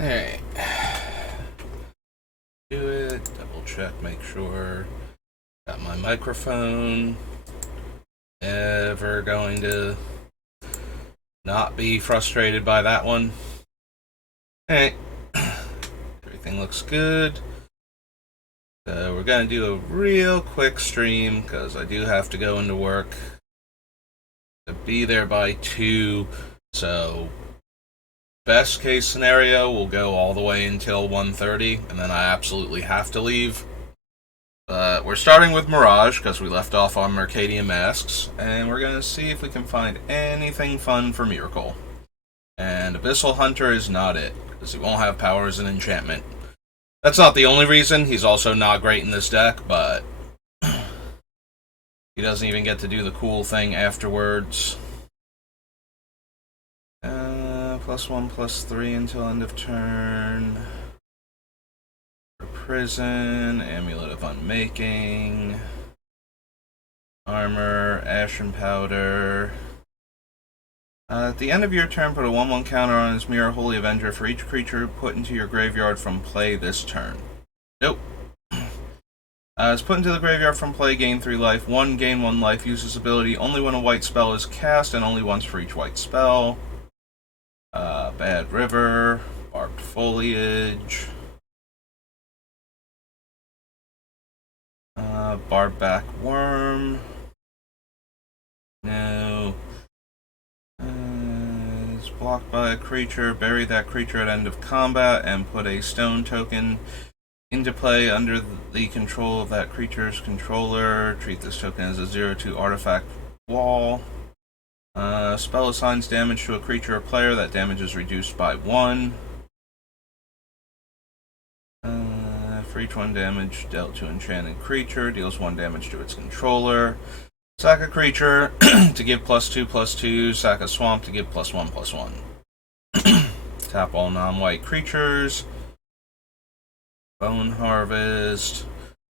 Alright. Do it, double check, make sure. Got my microphone. Ever going to not be frustrated by that one. Alright. Everything looks good. So we're going to do a real quick stream because I do have to go into work. To be there by 2. So best case scenario, we'll go all the way until 1:30, and then I absolutely have to leave. But we're starting with Mirage, because we left off on Mercadian Masks, and we're going to see if we can find anything fun for Myrkul. And Abyssal Hunter is not it, because he won't have power as an enchantment. That's not the only reason, he's also not great in this deck, but he doesn't even get to do the cool thing afterwards. +1/+3 until end of turn. For Prison, Amulet of Unmaking, Armor, Ashen Powder. At the end of your turn, put a 1/1 counter on his Mirror Holy Avenger for each creature put into your graveyard from play this turn. Nope. It's put into the graveyard from play, gain 3 life. 1, gain 1 life. Uses ability only when a white spell is cast and only once for each white spell. Bad River, Barbed Foliage, Barbback Worm. No. It's blocked by a creature. Bury that creature at end of combat and put a stone token into play under the control of that creature's controller. Treat this token as a 0/2 artifact wall. Spell assigns damage to a creature or player. That damage is reduced by 1. For each 1 damage dealt to enchanted creature, deals 1 damage to its controller. Sack a creature to give +2/+2. Sack a swamp to give +1/+1. Tap all non-white creatures. Bone Harvest.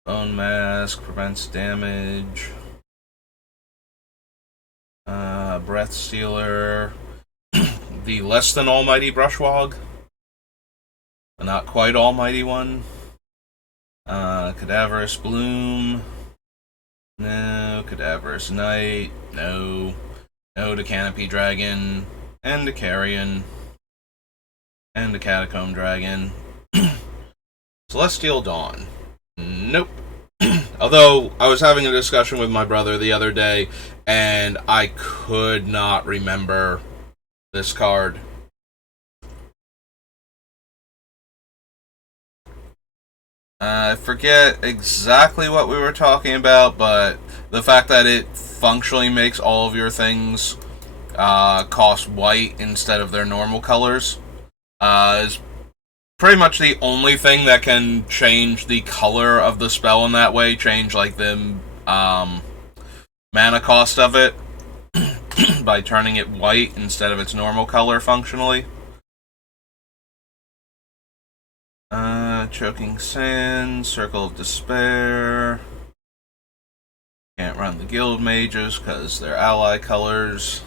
Bone Mask prevents damage. Breath Stealer. The less than almighty Brushwog. The not quite almighty one. Cadaverous Bloom. No. Cadaverous Knight. No. No to Canopy Dragon. And to Carrion. And to Catacomb Dragon. Celestial Dawn. Nope. Although, I was having a discussion with my brother the other day, and I could not remember this card. I forget exactly what we were talking about, but the fact that it functionally makes all of your things cost white instead of their normal colors is pretty much the only thing that can change the color of the spell in that way, change like the mana cost of it by turning it white instead of its normal color functionally. Choking Sand, Circle of Despair. Can't run the Guild Mages because they're ally colors.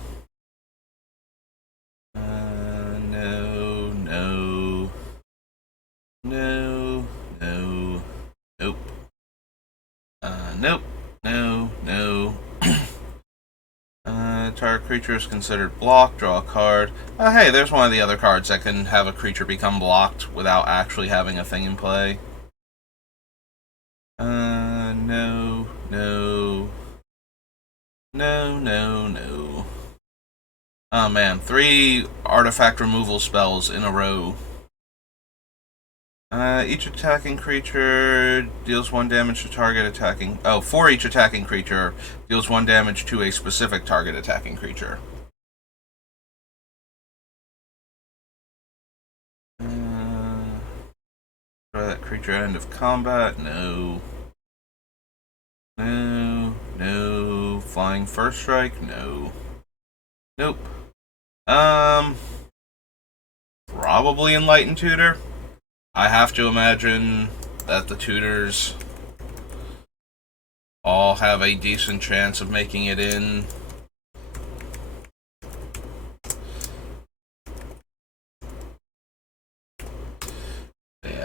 Nope. No. Target creature is considered blocked. Draw a card. Hey, there's one of the other cards that can have a creature become blocked without actually having a thing in play. No. Oh man, 3 artifact removal spells in a row. Each attacking creature deals 1 damage to target attacking... for each attacking creature, deals 1 damage to a specific target attacking creature. Try that creature at end of combat? No. Flying First Strike? No. Nope. Probably Enlightened Tutor. I have to imagine that the tutors all have a decent chance of making it in.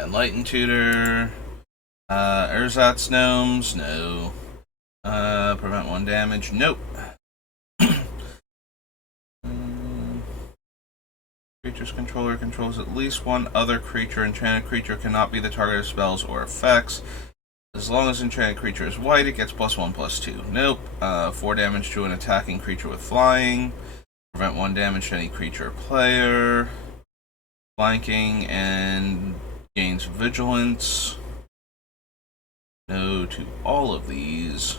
Enlightened Tutor. Ersatz Gnomes, no. Prevent 1 damage, nope. Creature's controller controls at least one other creature. Enchanted creature cannot be the target of spells or effects. As long as enchanted creature is white, it gets +1/+2. Nope. 4 damage to an attacking creature with flying. Prevent 1 damage to any creature or player. Flanking and gains vigilance. No to all of these.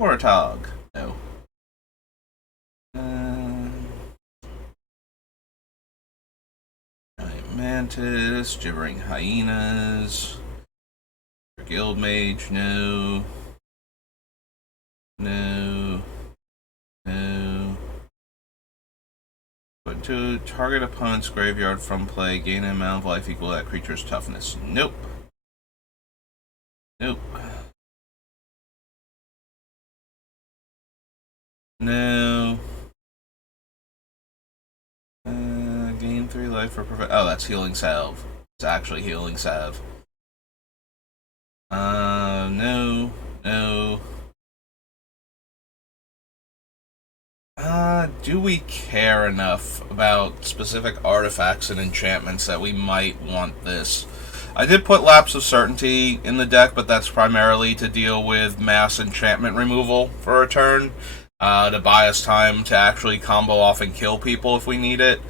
Warthog. No. Giant Mantis. Gibbering Hyenas. Guild Mage. No. No. No. Put to target opponent's graveyard from play. Gain an amount of life equal to that creature's toughness. Nope. Nope. No. Gain 3 life for prevent. Oh, that's Healing Salve. It's actually Healing Salve. No. No. Do we care enough about specific artifacts and enchantments that we might want this? I did put Lapse of Certainty in the deck, but that's primarily to deal with mass enchantment removal for a turn, to buy us time to actually combo off and kill people if we need it.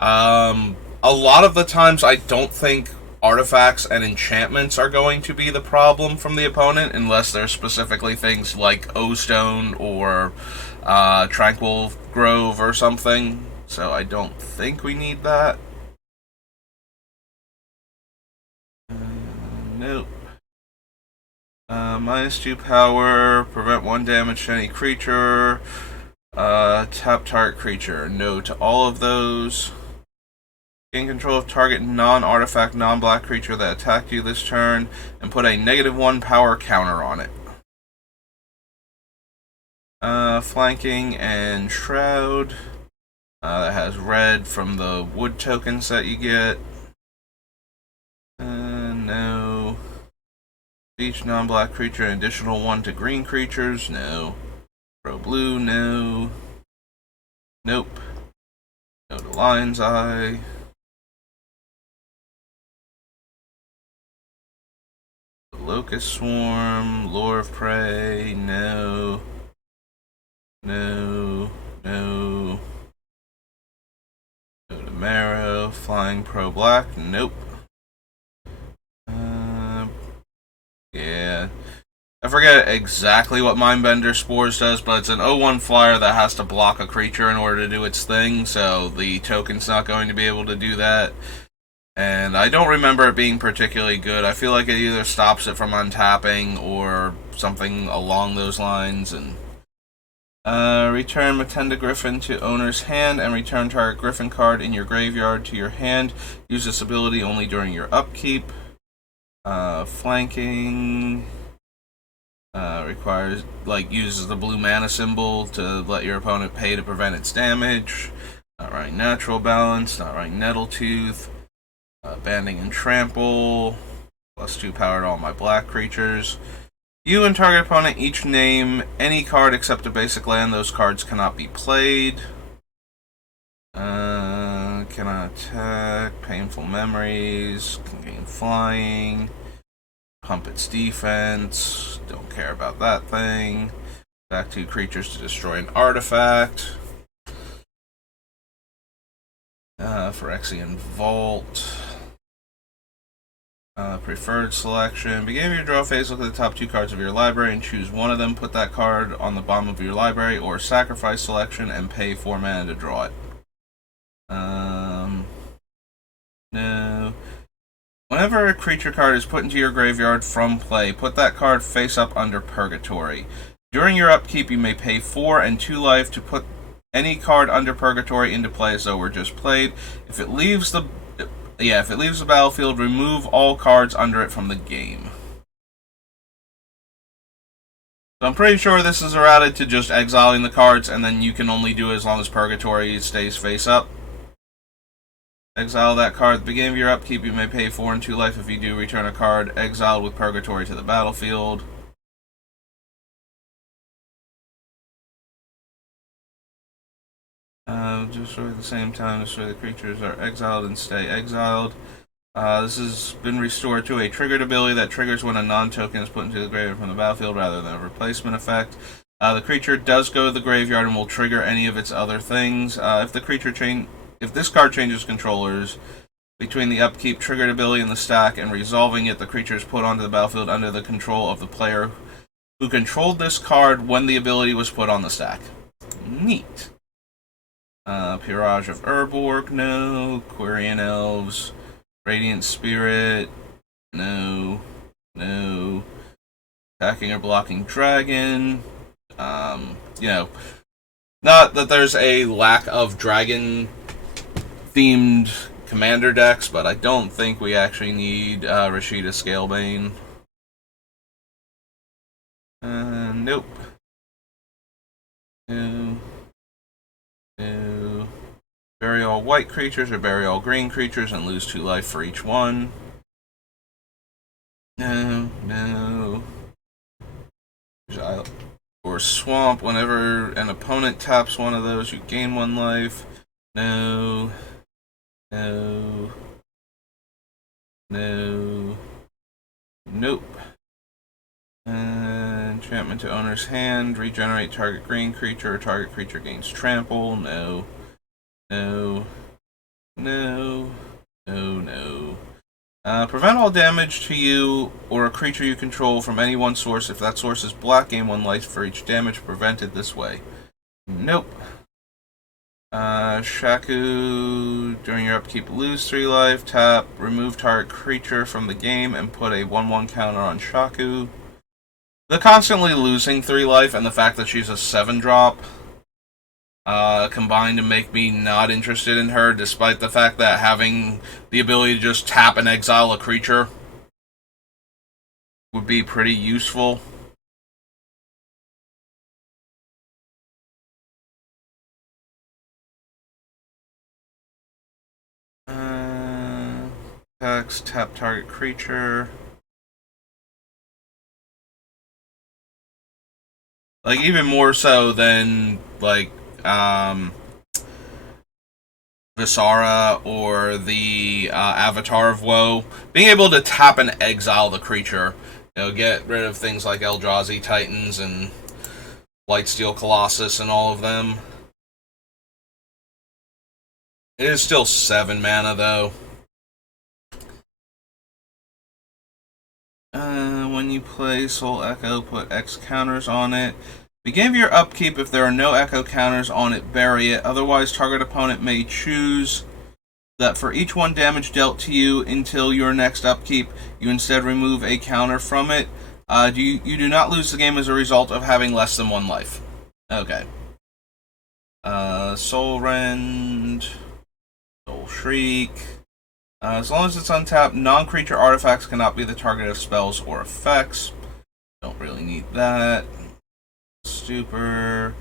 A lot of the times I don't think artifacts and enchantments are going to be the problem from the opponent, unless they're specifically things like O-Stone or Tranquil Grove or something. So I don't think we need that. Nope. -2 power, prevent 1 damage to any creature, tap target creature. No to all of those. Gain control of target non-artifact, non-black creature that attacked you this turn, and put a -1 power counter on it. Flanking and Shroud. That has red from the wood tokens that you get. No. Each non-black creature an additional 1 to green creatures. No. Pro blue. No. Nope. No to Lion's Eye. Locust Swarm. Lure of Prey. No. No. No. No to Marrow. Flying Pro Black. Nope. Yeah. I forget exactly what Mindbender Spores does, but it's an 0/1 flyer that has to block a creature in order to do its thing, so the token's not going to be able to do that. And I don't remember it being particularly good. I feel like it either stops it from untapping or something along those lines. And return Matenda Griffin to owner's hand and return target Griffin card in your graveyard to your hand. Use this ability only during your upkeep. Flanking requires, uses the blue mana symbol to let your opponent pay to prevent its damage. Not right, Natural Balance. Not right, Nettletooth. Banding and Trample. +2 power to all my black creatures. You and target opponent each name any card except a basic land. Those cards cannot be played. Cannot attack. Painful Memories. Can gain flying. Pump its defense. Don't care about that thing. Back 2 creatures to destroy an artifact. Phyrexian Vault. Preferred selection. Beginning of your draw phase, look at the top 2 cards of your library and choose one of them. Put that card on the bottom of your library, or sacrifice selection and pay 4 mana to draw it. No. Whenever a creature card is put into your graveyard from play, put that card face up under Purgatory. During your upkeep, you may pay 4 and 2 life to put any card under Purgatory into play as though it were just played. If it leaves the battlefield, remove all cards under it from the game. So I'm pretty sure this is routed to just exiling the cards, and then you can only do it as long as Purgatory stays face up. Exile that card. At the beginning of your upkeep, you may pay 4 and 2 life. If you do, return a card exiled with Purgatory to the battlefield. Destroy at the same time. Destroy the creatures are exiled and stay exiled. This has been restored to a triggered ability that triggers when a non-token is put into the graveyard from the battlefield rather than a replacement effect. The creature does go to the graveyard and will trigger any of its other things. If this card changes controllers between the upkeep triggered ability in the stack and resolving it, the creature is put onto the battlefield under the control of the player who controlled this card when the ability was put on the stack. Neat. Pirage of Urborg, no. Quirion Elves. Radiant Spirit, no. Attacking or blocking Dragon. Not that there's a lack of dragon-themed commander decks, but I don't think we actually need Rashida Scalebane. Nope. No. Bury all white creatures or bury all green creatures and lose 2 life for each one. No. Or swamp. Whenever an opponent taps one of those, you gain 1 life. No. Nope. Enchantment to owner's hand. Regenerate target green creature or target creature gains trample. No. Prevent all damage to you or a creature you control from any one source. If that source is black, gain 1 life for each damage prevented this way. Nope. Shaku, during your upkeep, lose 3 life. Tap, remove target creature from the game and put a 1/1 counter on Shaku. The constantly losing 3 life and the fact that she's a 7-drop combined to make me not interested in her, despite the fact that having the ability to just tap and exile a creature would be pretty useful. Attacks, tap target creature. Like, even more so than, like, Visara or the Avatar of Woe. Being able to tap and exile the creature. Get rid of things like Eldrazi Titans and Lightsteel Colossus and all of them. It is still 7 mana, though. When you play Soul Echo, put X counters on it. Beginning of your upkeep, if there are no Echo counters on it, bury it. Otherwise, target opponent may choose that for each 1 damage dealt to you until your next upkeep, you instead remove a counter from it. You do not lose the game as a result of having less than 1 life. Okay. Soul Rend, Soul Shriek. As long as it's untapped, non-creature artifacts cannot be the target of spells or effects. Don't really need that. Stupor.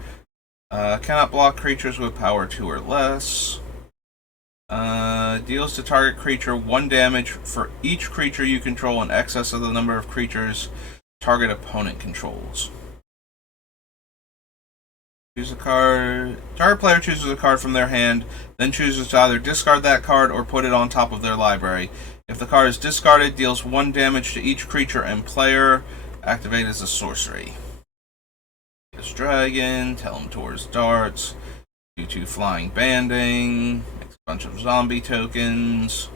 Cannot block creatures with power 2 or less. Deals to target creature 1 damage for each creature you control in excess of the number of creatures target opponent controls. Choose a card. Target player chooses a card from their hand, then chooses to either discard that card or put it on top of their library. If the card is discarded, deals 1 damage to each creature and player. Activate as a sorcery. This dragon, Telemetor's darts, do 2 flying banding, makes a bunch of zombie tokens.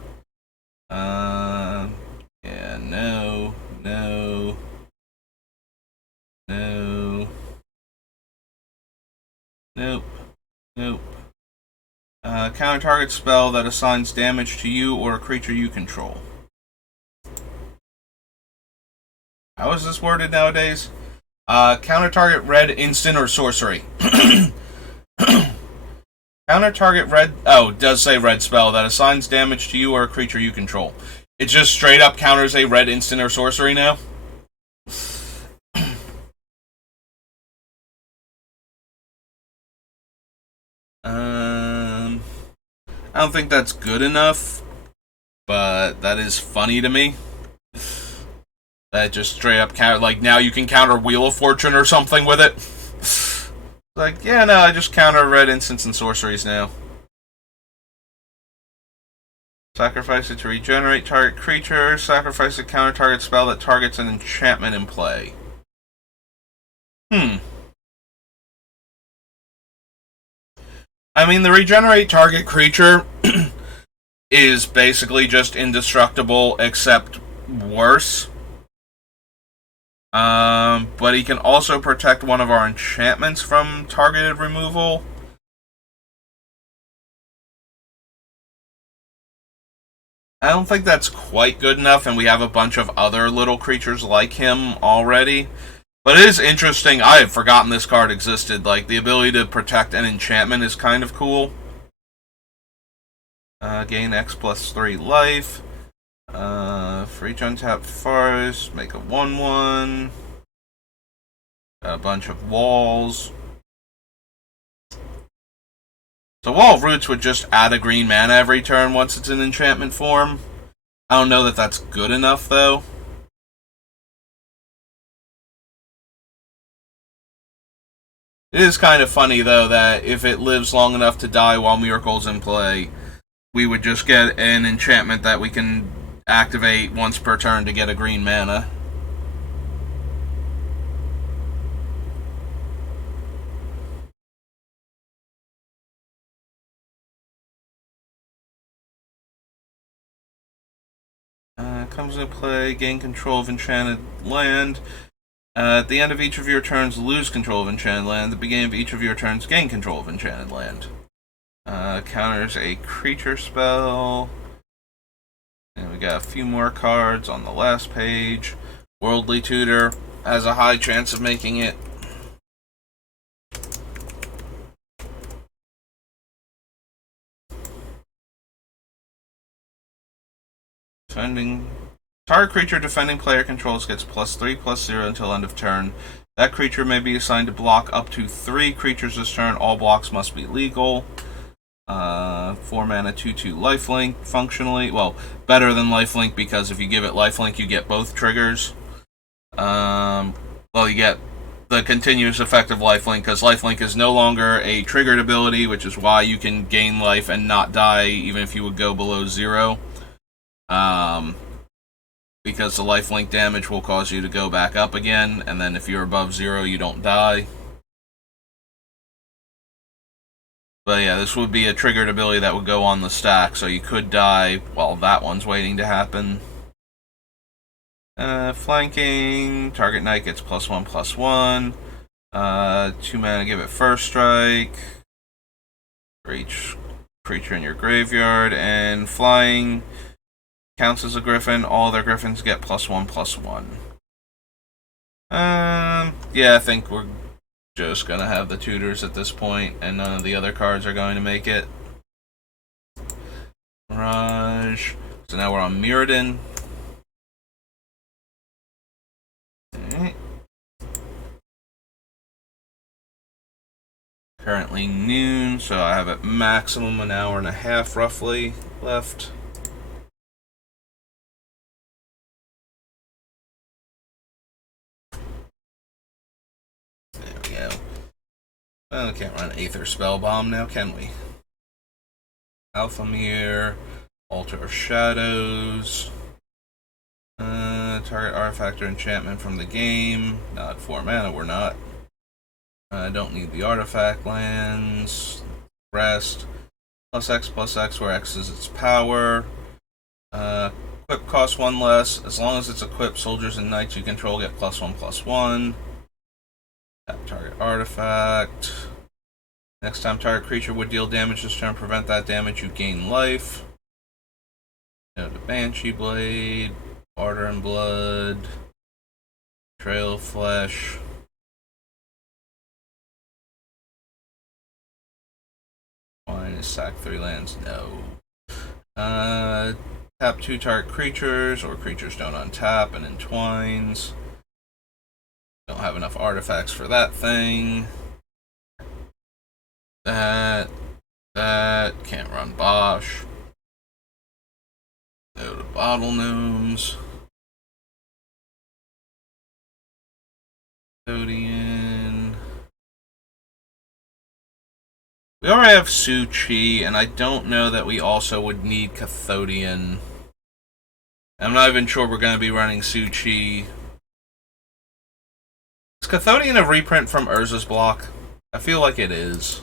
Nope. Counter target spell that assigns damage to you or a creature you control. How is this worded nowadays? Counter target red instant or sorcery. Counter target red. Oh, it does say red spell that assigns damage to you or a creature you control. It just straight up counters a red instant or sorcery now? I don't think that's good enough, but that is funny to me. That just straight up like, now you can counter Wheel of Fortune or something with it. Like, yeah, no, I just counter red instants and sorceries now. Sacrifice it to regenerate target creature. Sacrifice a counter target spell that targets an enchantment in play. I mean, the regenerate target creature is basically just indestructible, except worse. But he can also protect one of our enchantments from targeted removal. I don't think that's quite good enough, and we have a bunch of other little creatures like him already. But it is interesting. I had forgotten this card existed. Like, the ability to protect an enchantment is kind of cool. Gain X plus 3 life. For each untapped forest, make a 1/1. A bunch of walls. So Wall of Roots would just add a green mana every turn once it's in enchantment form. I don't know that that's good enough, though. It is kind of funny, though, that if it lives long enough to die while Myrkul's in play, we would just get an enchantment that we can activate once per turn to get a green mana. Comes into play, gain control of enchanted land. At the end of each of your turns, lose control of enchanted land. At the beginning of each of your turns, gain control of enchanted land. Counters a creature spell. And we got a few more cards on the last page. Worldly Tutor has a high chance of making it. Target creature defending player controls gets +3/+0 until end of turn. That creature may be assigned to block up to 3 creatures this turn. All blocks must be legal. 4 mana, 2/2 lifelink, functionally. Well, better than lifelink, because if you give it lifelink, you get both triggers. Well, you get the continuous effect of lifelink, because lifelink is no longer a triggered ability, which is why you can gain life and not die even if you would go below 0. Because the lifelink damage will cause you to go back up again, and then if you're above 0, you don't die. But yeah, this would be a triggered ability that would go on the stack, so you could die while that one's waiting to happen. Flanking, target knight gets +1/+1. 2 mana, give it first strike. For each creature in your graveyard. And flying counts as a griffin. All their griffins get +1/+1. Yeah, I think we're just gonna have the tutors at this point, and none of the other cards are going to make it. Mirage. So now we're on Mirrodin. Alright. Currently noon, so I have at maximum an hour and a half roughly left. There we go. Well, we can't run Aether Spellbomb now, can we? Alphamir, Altar of Shadows. Target artifact or enchantment from the game. Not 4 mana, we're not. I don't need the artifact lands. Rest. +X/+X, where X is its power. Equip costs 1 less. As long as it's equipped, soldiers and knights you control get +1/+1. Tap target artifact. Next time target creature would deal damage this turn, prevent that damage, you gain life. Go to Banshee Blade. Water and Blood. Trail of Flesh. Fine, is sack 3 lands? No. Tap 2 target creatures, or creatures don't untap, and entwines. Don't have enough artifacts for that thing. That. That can't run Bosch. Go to Bottle Gnomes. Custodian. We already have Su-Chi, and I don't know that we also would need Cathodian. I'm not even sure we're going to be running Su-Chi. Is Cathodian a reprint from Urza's block? I feel like it is.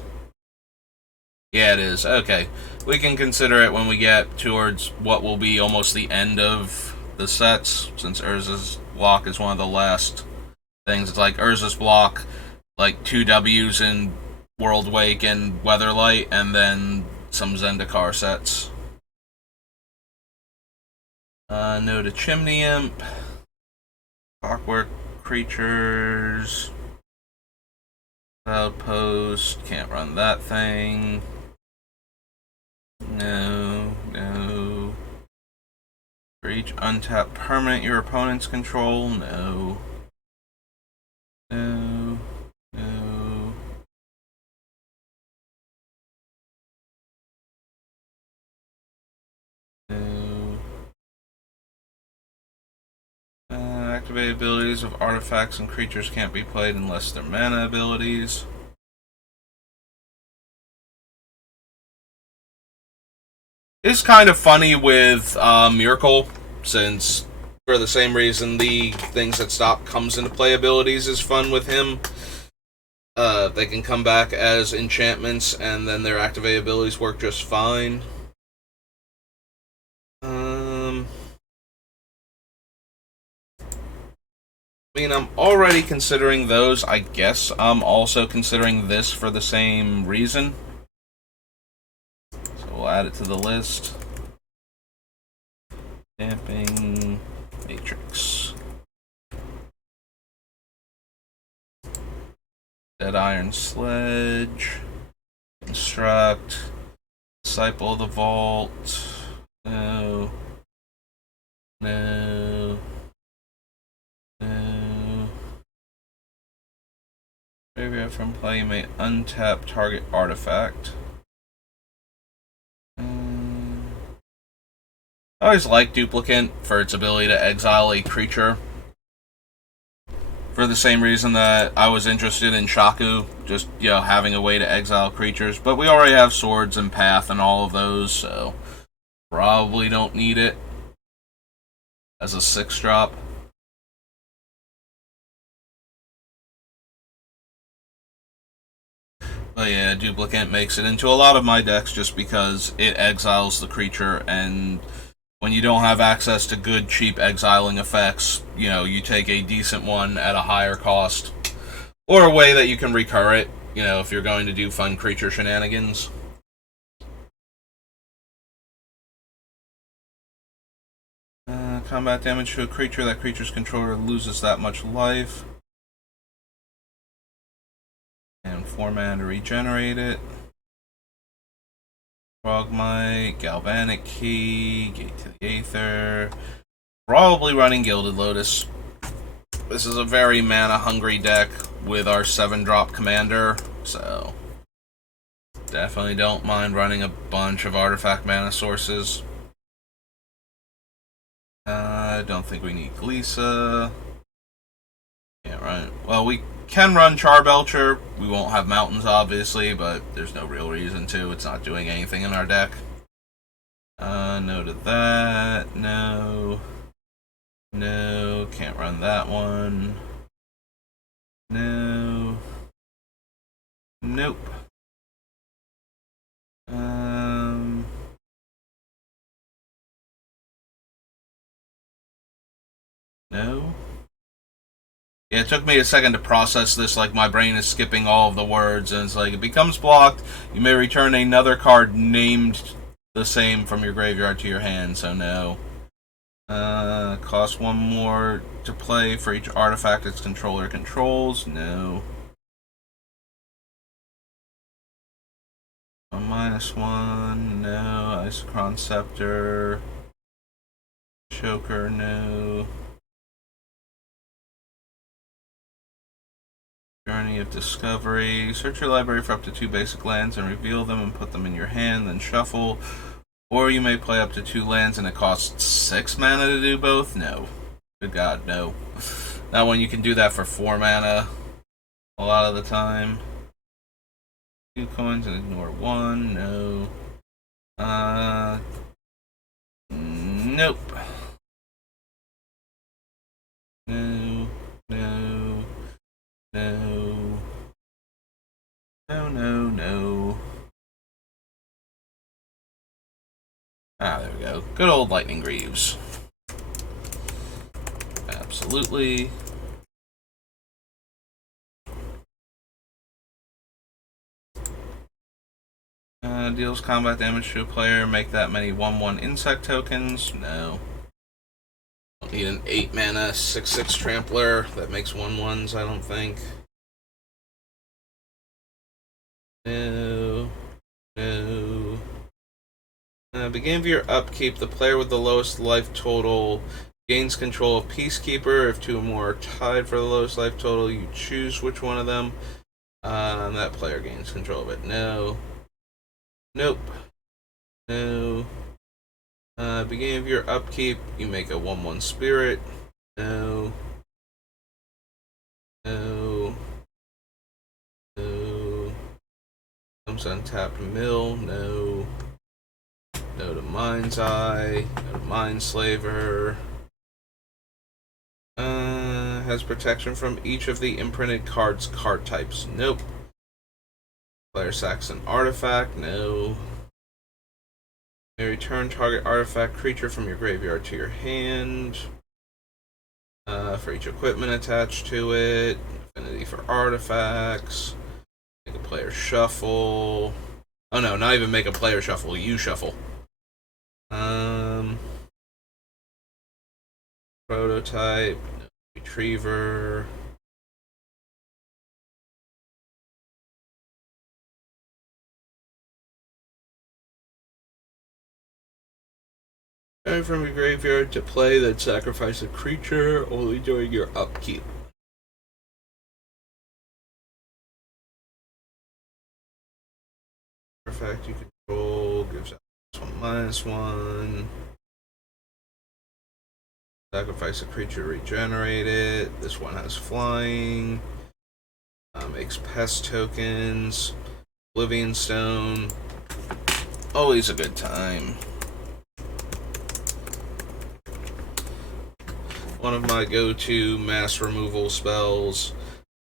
Yeah, it is. Okay. We can consider it when we get towards what will be almost the end of the sets, since Urza's block is one of the last things. It's like Urza's block, like 2 W's in World Wake and Weatherlight, and then some Zendikar sets. No to Chimney Imp. Clockwork Creatures. Outpost. Can't run that thing. No. For each untapped permanent your opponents control. No. Activate abilities of artifacts and creatures can't be played unless they're mana abilities. It's kind of funny with Myrkul, since for the same reason the things that stop comes into play abilities is fun with him. They can come back as enchantments, and then their activate abilities work just fine. I mean, I'm already considering those. I guess I'm also considering this for the same reason. So we'll add it to the list. Damping Matrix. Dead Iron Sledge. Construct. Disciple of the Vault. No. Graveyard from play, you may untap target artifact. I always like Duplicant for its ability to exile a creature. For the same reason that I was interested in Shaku, just, having a way to exile creatures. But we already have Swords and Path and all of those, so probably don't need it as a 6-drop. But yeah, Duplicant makes it into a lot of my decks just because it exiles the creature, and when you don't have access to good, cheap exiling effects, you take a decent one at a higher cost. Or a way that you can recur it, if you're going to do fun creature shenanigans. Combat damage to a creature, that creature's controller loses that much life. And 4 mana to regenerate it. Frogmite, Galvanic Key, Gate to the Aether. Probably running Gilded Lotus. This is a very mana-hungry deck with our 7-drop commander, so definitely don't mind running a bunch of artifact mana sources. I don't think we need Glisa. Can't run. Well, we can run Charbelcher. We won't have mountains, obviously, but there's no real reason to. It's not doing anything in our deck. No to that. No. Can't run that one. No. Nope. No. Yeah, it took me a second to process this, like my brain is skipping all of the words, and it's like, it becomes blocked, you may return another card named the same from your graveyard to your hand, so no. Cost 1 more to play for each artifact its controller controls, no. A -1, no. Isochron Scepter. Choker, no. Journey Journey of Discovery. Search your library for up to 2 basic lands and reveal them and put them in your hand, then shuffle. Or you may play up to 2 lands and it costs 6 mana to do both? No. Good God, no. That one you can do that for 4 mana a lot of the time. 2 coins and ignore 1, no. Nope. No, no, no, no, no, no. Ah, there we go. Good old Lightning Greaves. Absolutely. Deals combat damage to a player. Make that many 1/1 insect tokens. No. Don't need an 8 mana 6/6 trampler that makes 1/1s, I don't think. No. No. Beginning of your upkeep, the player with the lowest life total gains control of Peacekeeper. If 2 or more are tied for the lowest life total, you choose which one of them. That player gains control of it. No. Nope. No. Beginning of your upkeep, you make a 1/1 spirit. No. No. No. Comes untapped mill. No. No to Mind's Eye. No to Mindslaver. Has protection from each of the imprinted cards' card types. Nope. Player sacks an artifact. No. You may return target artifact creature from your graveyard to your hand. For each equipment attached to it. Affinity for artifacts. Make a player shuffle. Oh no, not even make a player shuffle. You shuffle. Prototype. No. Retriever. From your graveyard to play, then sacrifice a creature only during your upkeep. Artifact you control gives out +1/-1. Sacrifice a creature, regenerate it. This one has flying. Makes pest tokens. Oblivion Stone. Always a good time. One of my go-to mass removal spells.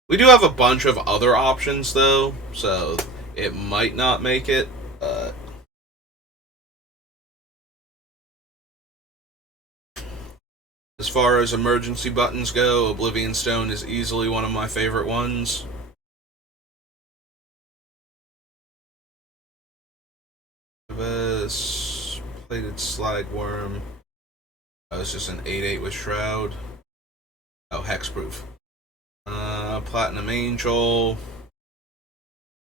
We do have a bunch of other options, though, so it might not make it, but... As far as emergency buttons go, Oblivion Stone is easily one of my favorite ones. This Plated Slagworm. Oh, it's just an 8/8 with Shroud. Oh, Hexproof. Platinum Angel.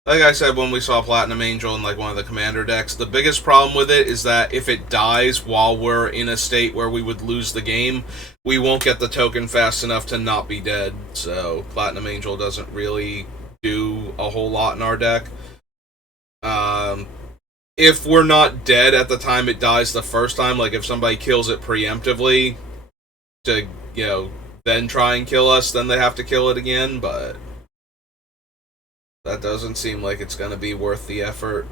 Like I said when we saw Platinum Angel in like one of the commander decks, the biggest problem with it is that if it dies while we're in a state where we would lose the game, we won't get the token fast enough to not be dead. So Platinum Angel doesn't really do a whole lot in our deck. If we're not dead at the time it dies the first time, like if somebody kills it preemptively to, then try and kill us, then they have to kill it again, but that doesn't seem like it's going to be worth the effort.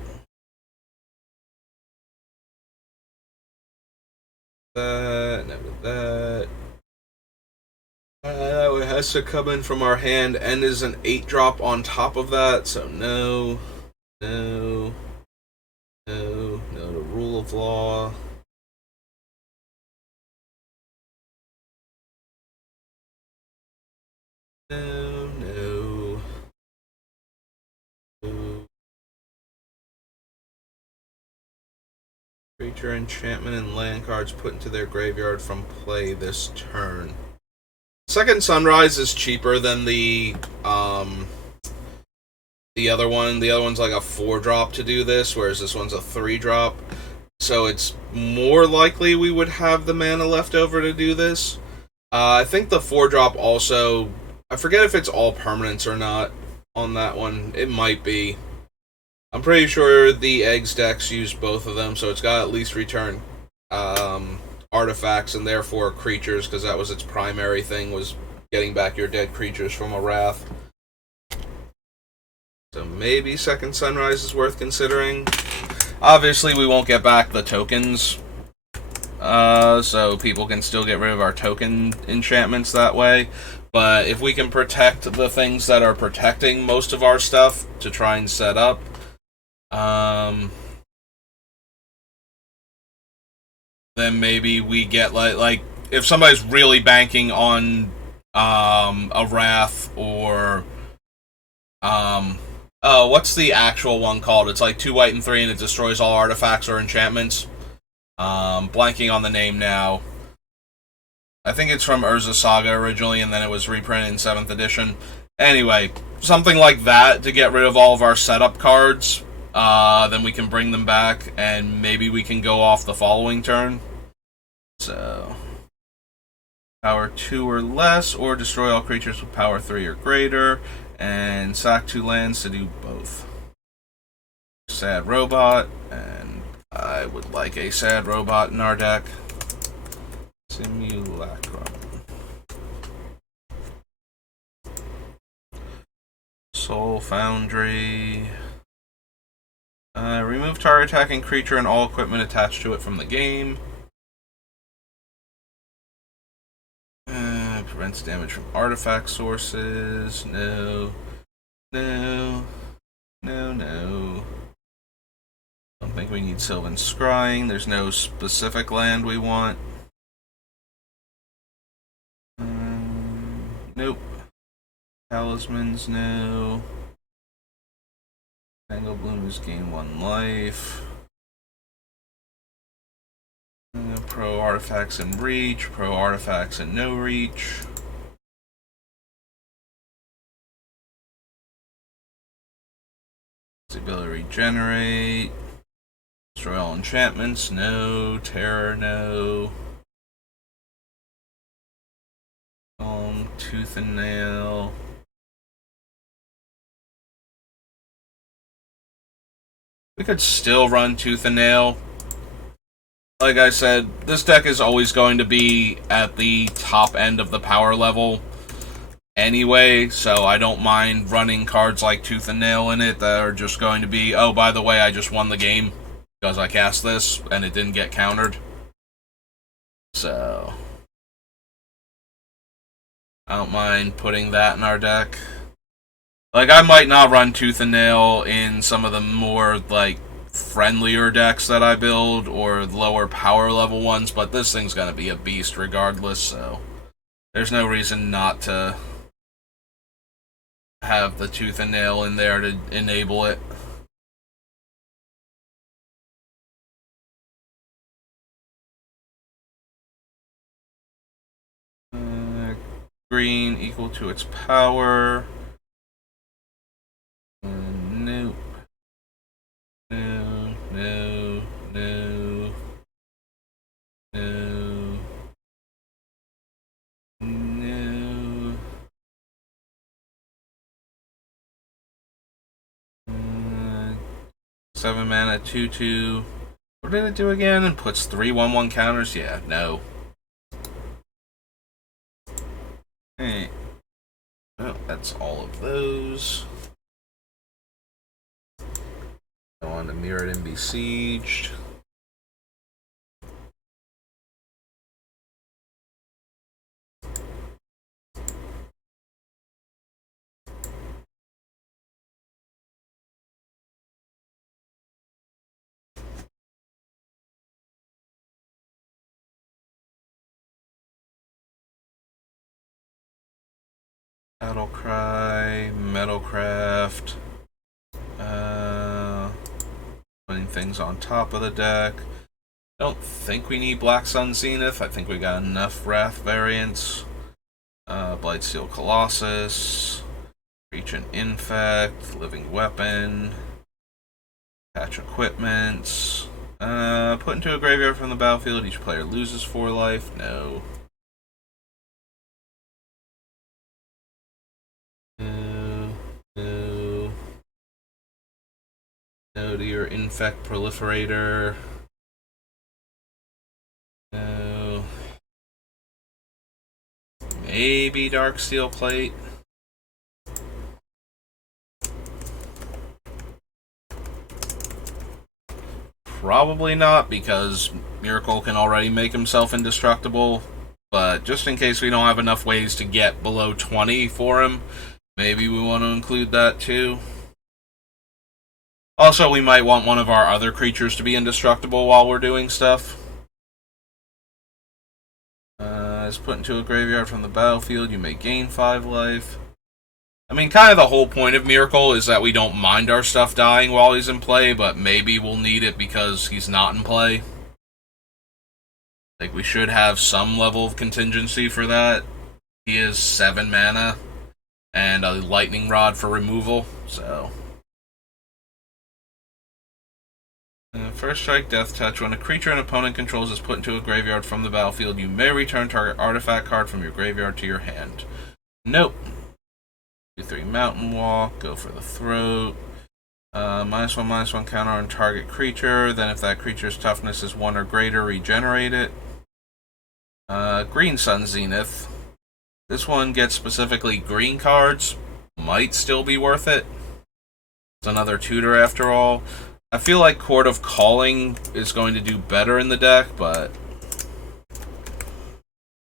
That. It has to come in from our hand and is an 8-drop on top of that, so no. No. No. No to Rule of Law. No. No. No. Creature enchantment and land cards put into their graveyard from play this turn. Second Sunrise is cheaper than the other one. The other one's like a 4-drop to do this, whereas this one's a 3-drop. So it's more likely we would have the mana left over to do this. I think the 4-drop also... I forget if it's all permanents or not. on that one. It might be. I'm pretty sure the eggs decks use both of them, so it's got to at least return artifacts and therefore creatures, because that was its primary thing, was getting back your dead creatures from a wrath. So maybe Second Sunrise is worth considering. Obviously, we won't get back the tokens, so people can still get rid of our token enchantments that way. But if we can protect the things that are protecting most of our stuff to try and set up, then maybe we get like if somebody's really banking on a wrath or what's the actual one called? It's like 2 white and 3, and it destroys all artifacts or enchantments. Blanking on the name now. I think it's from Urza Saga originally, and then it was reprinted in 7th edition. Anyway, something like that to get rid of all of our setup cards. Then we can bring them back, and maybe we can go off the following turn. So, power 2 or less, or destroy all creatures with power 3 or greater, and sack 2 lands to do both. Sad Robot, and I would like a Sad Robot in our deck. Simulacrum. Soul Foundry. Remove target attacking creature and all equipment attached to it from the game. Prevents damage from artifact sources. No. No. No, no. Don't think we need Sylvan Scrying. There's no specific land we want. Nope. Talismans, no. Tangle Bloom has gained 1 life. Pro artifacts and reach. Pro artifacts and no reach. Ability to regenerate. Destroy all enchantments, no. Terror, no. Tooth and Nail. We could still run Tooth and Nail. Like I said, this deck is always going to be at the top end of the power level anyway, so I don't mind running cards like Tooth and Nail in it that are just going to be, oh, by the way, I just won the game because I cast this and it didn't get countered. So I don't mind putting that in our deck. Like, I might not run Tooth and Nail in some of the more, like, friendlier decks that I build, or lower power level ones, but this thing's gonna be a beast regardless, so there's no reason not to have the Tooth and Nail in there to enable it. Green equal to its power. Nope. No, no, no, no, no. 7 mana, 2/2. What did it do again? And puts 3/1/1 counters? Yeah, no. Hey. Oh, that's all of those. Go on to Mirrored and Besieged. Battlecry, Metalcraft. Putting things on top of the deck. Don't think we need Black Sun Zenith. I think we got enough Wrath variants. Blightsteel Colossus. Reach and Infect. Living Weapon. Patch Equipment. Put into a graveyard from the battlefield. Each player loses 4 life. No. No. No. Infect Proliferator. No. Maybe Dark Steel Plate. Probably not, because Myrkul can already make himself indestructible. But just in case we don't have enough ways to get below 20 for him, maybe we want to include that too. Also, we might want one of our other creatures to be indestructible while we're doing stuff. Is put into a graveyard from the battlefield, you may gain 5 life. I mean, kind of the whole point of Myrkul is that we don't mind our stuff dying while he's in play, but maybe we'll need it because he's not in play. Like, we should have some level of contingency for that. He is 7 mana, and a lightning rod for removal, so... First strike, Death Touch. When a creature an opponent controls is put into a graveyard from the battlefield, you may return target artifact card from your graveyard to your hand. Nope. 2/3 Mountain Walk, go for the throat. -1/-1 counter on target creature. Then if that creature's toughness is 1 or greater, regenerate it. Green Sun Zenith. This one gets specifically green cards. Might still be worth it. It's another tutor after all. I feel like Court of Calling is going to do better in the deck, but...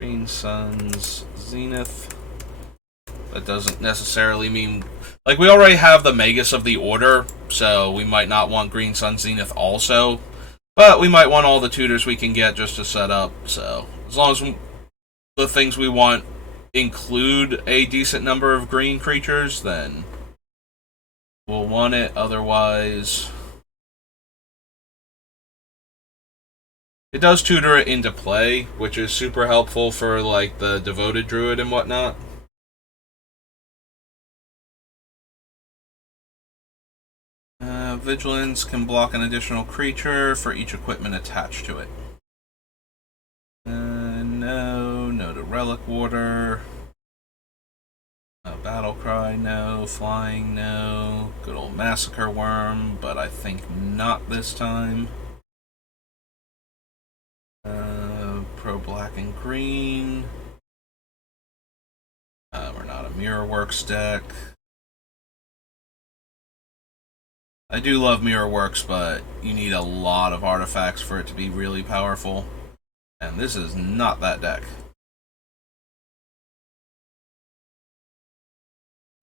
Green Sun's Zenith. That doesn't necessarily mean... Like, we already have the Magus of the Order, so we might not want Green Sun Zenith also. But we might want all the tutors we can get just to set up, so... As long as the things we want include a decent number of green creatures, then... we'll want it, otherwise... It does tutor it into play, which is super helpful for, like, the Devoted Druid and whatnot. Vigilance can block an additional creature for each equipment attached to it. No to Relic Water. Battle Cry, no. Flying, no. Good old Massacre Worm, but I think not this time. Pro Black and Green. We're not a Mirrorworks deck. I do love Mirrorworks, but you need a lot of artifacts for it to be really powerful. And this is not that deck.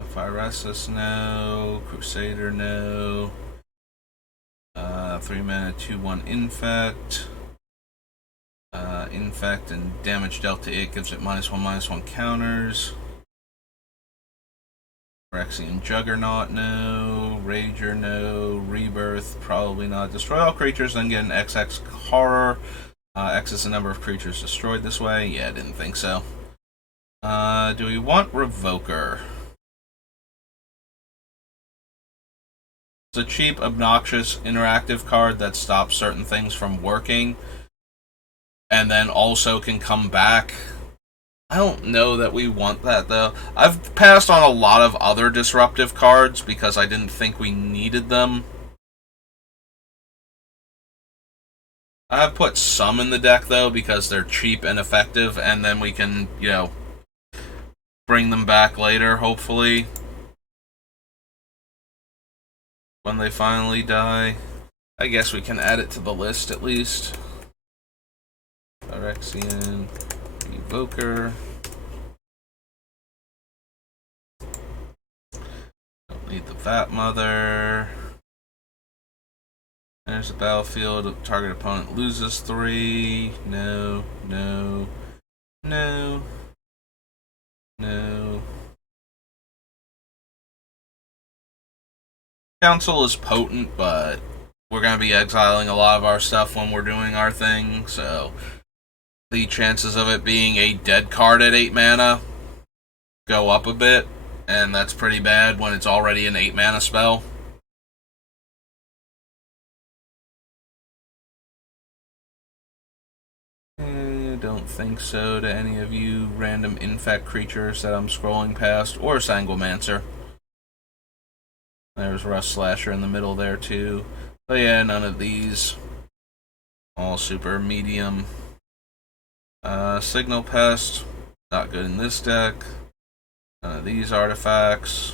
Phyresis, no. Crusader, no. 3 mana, 2/1 Infect. Infect and damage dealt to it gives it -1/-1 counters. Phyrexian Juggernaut, no. Rager, no. Rebirth, probably not. Destroy all creatures, then get an XX Horror. X is the number of creatures destroyed this way. Yeah, I didn't think so. Do we want Revoker? It's a cheap, obnoxious, interactive card that stops certain things from working, and then also can come back. I don't know that we want that, though. I've passed on a lot of other disruptive cards because I didn't think we needed them. I have put some in the deck, though, because they're cheap and effective, and then we can, you know, bring them back later, hopefully. When they finally die. I guess we can add it to the list, at least. Phyrexian Evoker. Don't need the Vat Mother. There's the battlefield. Target opponent loses 3. No. Council is potent, but we're going to be exiling a lot of our stuff when we're doing our thing, so the chances of it being a dead card at 8 mana go up a bit, and that's pretty bad when it's already an 8 mana spell. Don't think so to any of you random infect creatures that I'm scrolling past, or Sanguimancer. There's Rust Slasher in the middle there too. But yeah, none of these. All super medium. Signal Pest, not good in this deck. None of these artifacts.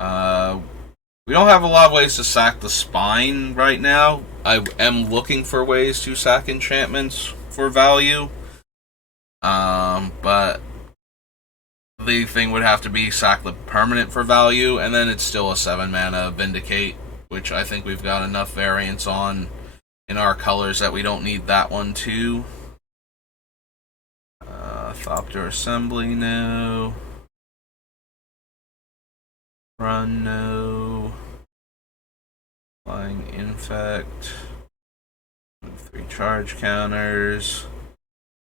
We don't have a lot of ways to sack the Spine right now. I am looking for ways to sack enchantments for value. But the thing would have to be sack the permanent for value, and then it's still a 7 mana Vindicate, which I think we've got enough variance on in our colors that we don't need that one too. Thopter Assembly, no. Run, no. Flying Infect. 3 charge counters.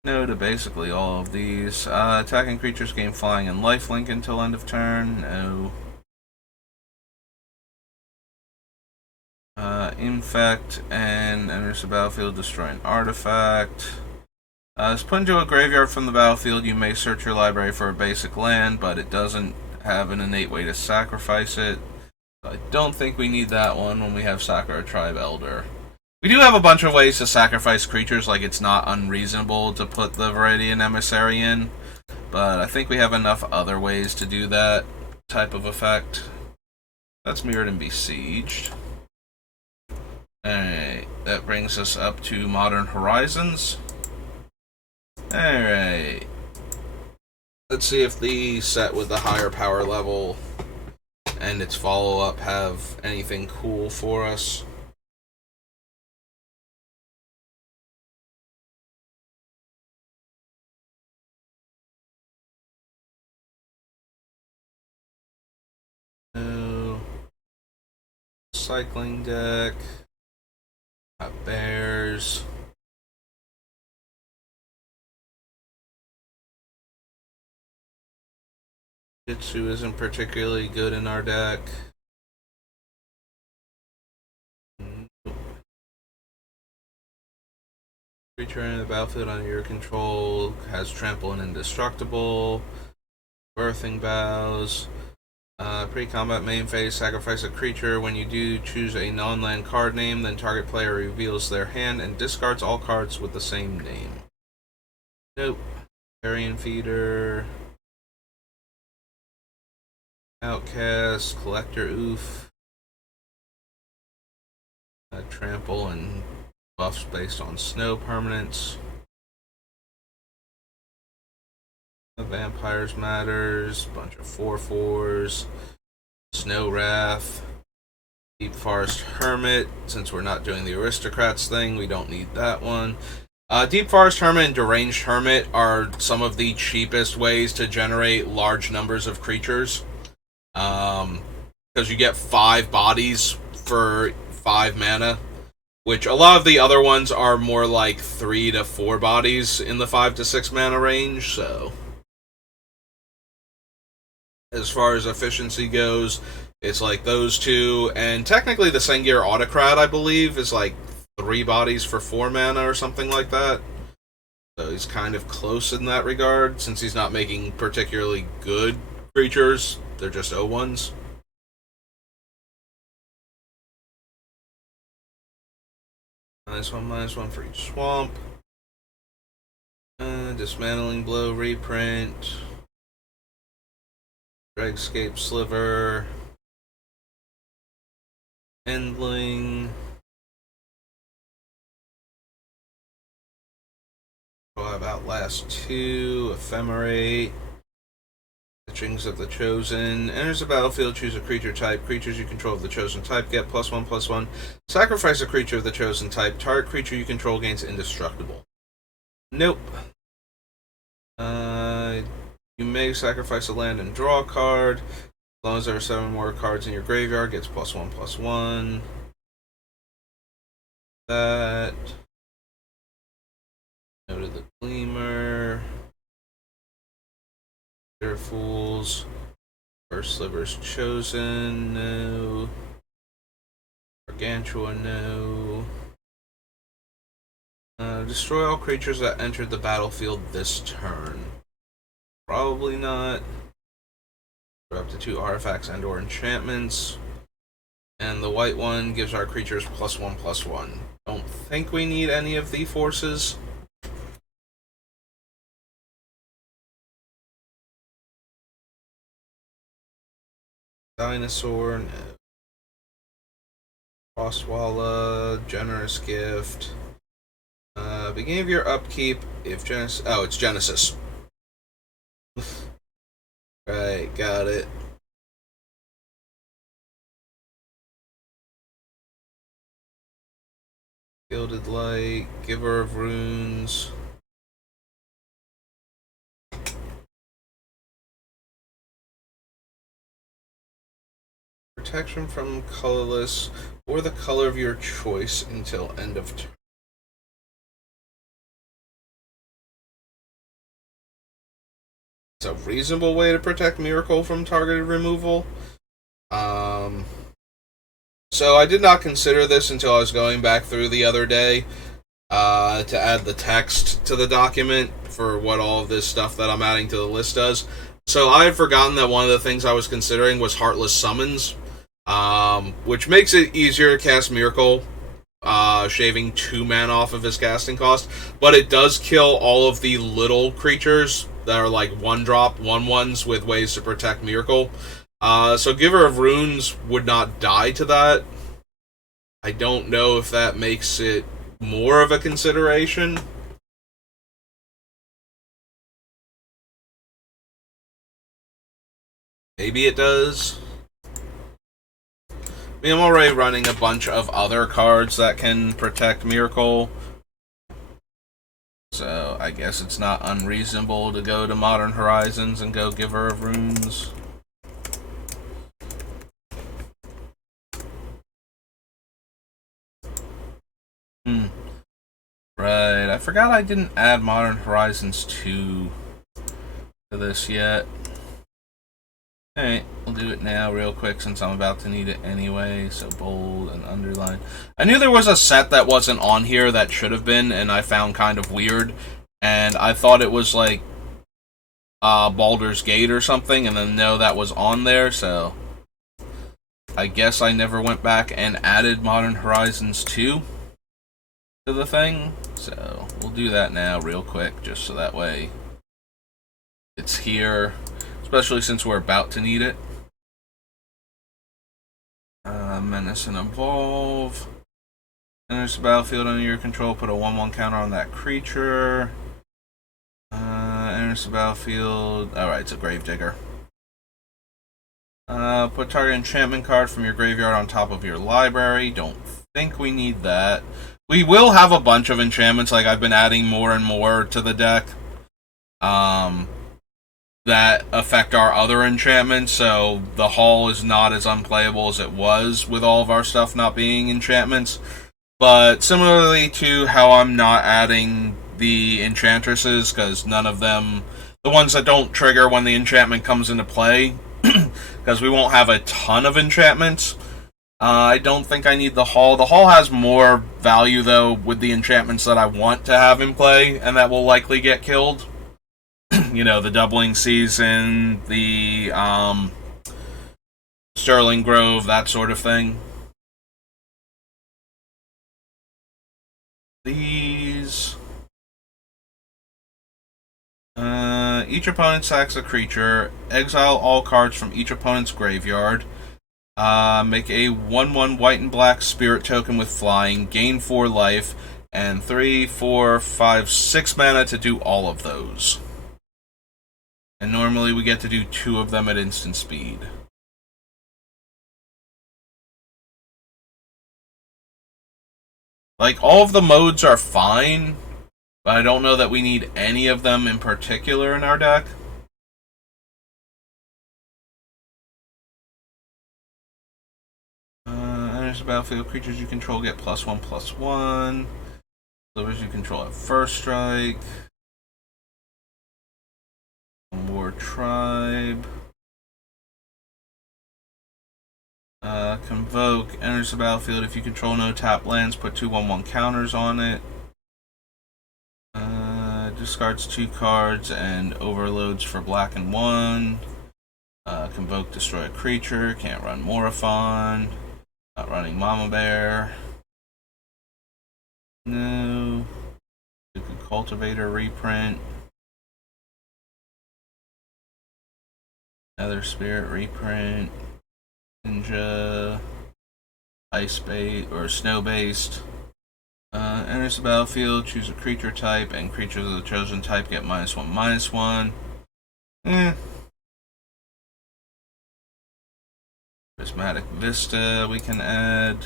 No to basically all of these. Attacking creatures gain flying and lifelink until end of turn. No. Infect and enters the battlefield, destroy an artifact. It's put into a graveyard from the battlefield. You may search your library for a basic land, but it doesn't have an innate way to sacrifice it. I don't think we need that one when we have Sakura Tribe Elder. We do have a bunch of ways to sacrifice creatures, like it's not unreasonable to put the Viridian Emissary in, but I think we have enough other ways to do that type of effect. That's Mirrored and Besieged. Alright, that brings us up to Modern Horizons. Alright. Let's see if the set with the higher power level and its follow-up have anything cool for us. No. Cycling deck. Got bears. Jitsu isn't particularly good in our deck. Creature in the battlefield under your control has trample and indestructible. Birthing Bows. Pre-combat main phase, sacrifice a creature. When you do, choose a non-land card name, then target player reveals their hand and discards all cards with the same name. Nope. Carrion Feeder. Outcast, Collector Oof. Trample and buffs based on snow permanents. Vampires Matters, bunch of 4/4s. Snow Wrath. Deep Forest Hermit. Since we're not doing the Aristocrats thing, we don't need that one. Deep Forest Hermit and Deranged Hermit are some of the cheapest ways to generate large numbers of creatures. Because you get 5 bodies for 5 mana, which a lot of the other ones are more like 3 to 4 bodies in the 5 to 6 mana range, so as far as efficiency goes, it's like those two, and technically the Sengir Autocrat, I believe, is like 3 bodies for 4 mana or something like that. So he's kind of close in that regard, since he's not making particularly good creatures. They're just O1s. -1/-1 for each swamp. Dismantling Blow, reprint. Dregscape Sliver. Endling. We'll have Outlast 2, Ephemerate. Etchings of the Chosen. Enters the battlefield, choose a creature type. Creatures you control of the chosen type get +1/+1. Sacrifice a creature of the chosen type. Target creature you control gains indestructible. Nope. You may sacrifice a land and draw a card. As long as there are 7 more cards in your graveyard, gets +1/+1. That. Go to the Gleamer. Fools. First Sliver's Chosen, no. Gargantua, no. Destroy all creatures that entered the battlefield this turn. Probably not. We're up to 2 artifacts and/or enchantments. And the white one gives our creatures +1/+1. Don't think we need any of the forces. Dinosaur, no. Frostwalla, Generous Gift. Beginning of your upkeep, if Genesis... Oh, it's Genesis. Right, got it. Gilded Light, Giver of Runes. Protection from colorless or the color of your choice until end of turn. It's a reasonable way to protect Myrkul from targeted removal. So I did not consider this until I was going back through the other day to add the text to the document for what all of this stuff that I'm adding to the list does. So I had forgotten that one of the things I was considering was Heartless Summons, which makes it easier to cast Myrkul, shaving 2 mana off of his casting cost, but it does kill all of the little creatures that are like 1-drop 1/1s with ways to protect Myrkul. So Giver of Runes would not die to that. I don't know if that makes it more of a consideration. Maybe it does. I mean, I'm already running a bunch of other cards that can protect Myrkul, so I guess it's not unreasonable to go to Modern Horizons and go Giver of Runes. Right, I forgot I didn't add Modern Horizons 2 to this yet. Alright, we'll do it now real quick since I'm about to need it anyway. So bold and underline. I knew there was a set that wasn't on here that should have been, and I found kind of weird. And I thought it was like Baldur's Gate or something, and then no, that was on there, so I guess I never went back and added Modern Horizons 2 to the thing. So we'll do that now real quick, just so that way it's here, especially since we're about to need it. Menace and Evolve. Enters the battlefield under your control, put a 1/1 counter on that creature. Enters the battlefield. Alright, it's a Gravedigger. Put target enchantment card from your graveyard on top of your library. Don't think we need that. We will have a bunch of enchantments, like I've been adding more and more to the deck that affect our other enchantments, so the Hall is not as unplayable as it was with all of our stuff not being enchantments. But similarly to how I'm not adding the Enchantresses, because none of them, the ones that don't trigger when the enchantment comes into play, because we won't have a ton of enchantments, I don't think I need the Hall. The Hall has more value, though, with the enchantments that I want to have in play, and that will likely get killed. You know, the Doubling Season, the Sterling Grove, that sort of thing. These... each opponent sacks a creature. Exile all cards from each opponent's graveyard. Make a 1/1 white and black spirit token with flying, gain 4 life, and 3, 4, 5, 6 mana to do all of those. And normally we get to do 2 of them at instant speed. Like, all of the modes are fine, but I don't know that we need any of them in particular in our deck. Enters the battlefield, creatures you control get +1/+1. Delivers you control at first strike. War Tribe. Convoke. Enters the battlefield. If you control no tap lands, put 2 1/1 counters on it. Discards 2 cards and overloads for black and 1. Convoke, destroy a creature. Can't run Morophon. Not running Mama Bear. No. Liquid Cultivator reprint. Nether Spirit reprint. Ninja. Ice bait or snow based. Enters the battlefield, choose a creature type, and creatures of the chosen type get -1/-1. Prismatic Vista we can add,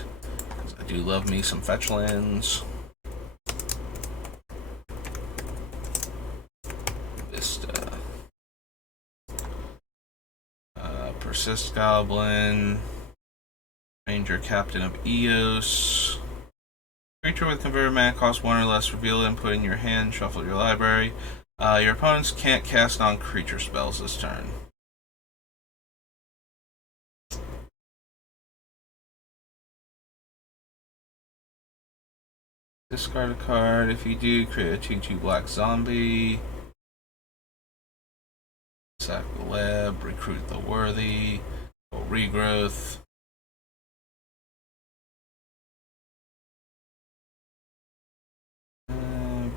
because I do love me some fetch lands. Vista. Persist Goblin. Ranger Captain of Eos. Creature with converted mana cost 1 or less, reveal it and put in your hand, shuffle your library. Your opponents can't cast non-creature spells this turn. Discard a card. If you do, create a 2/2 black zombie. Sack the lab, recruit the worthy, regrowth.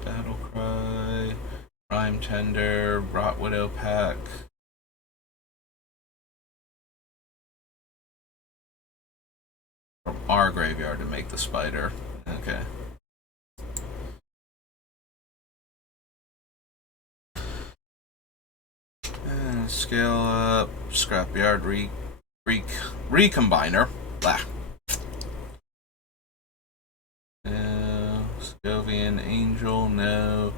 Battle Cry, Rhyme Tender, Rot Widow Pack. From our graveyard to make the spider. Okay. Scale up, Scrapyard, Recombiner. Blah. No. Scovian Angel, no.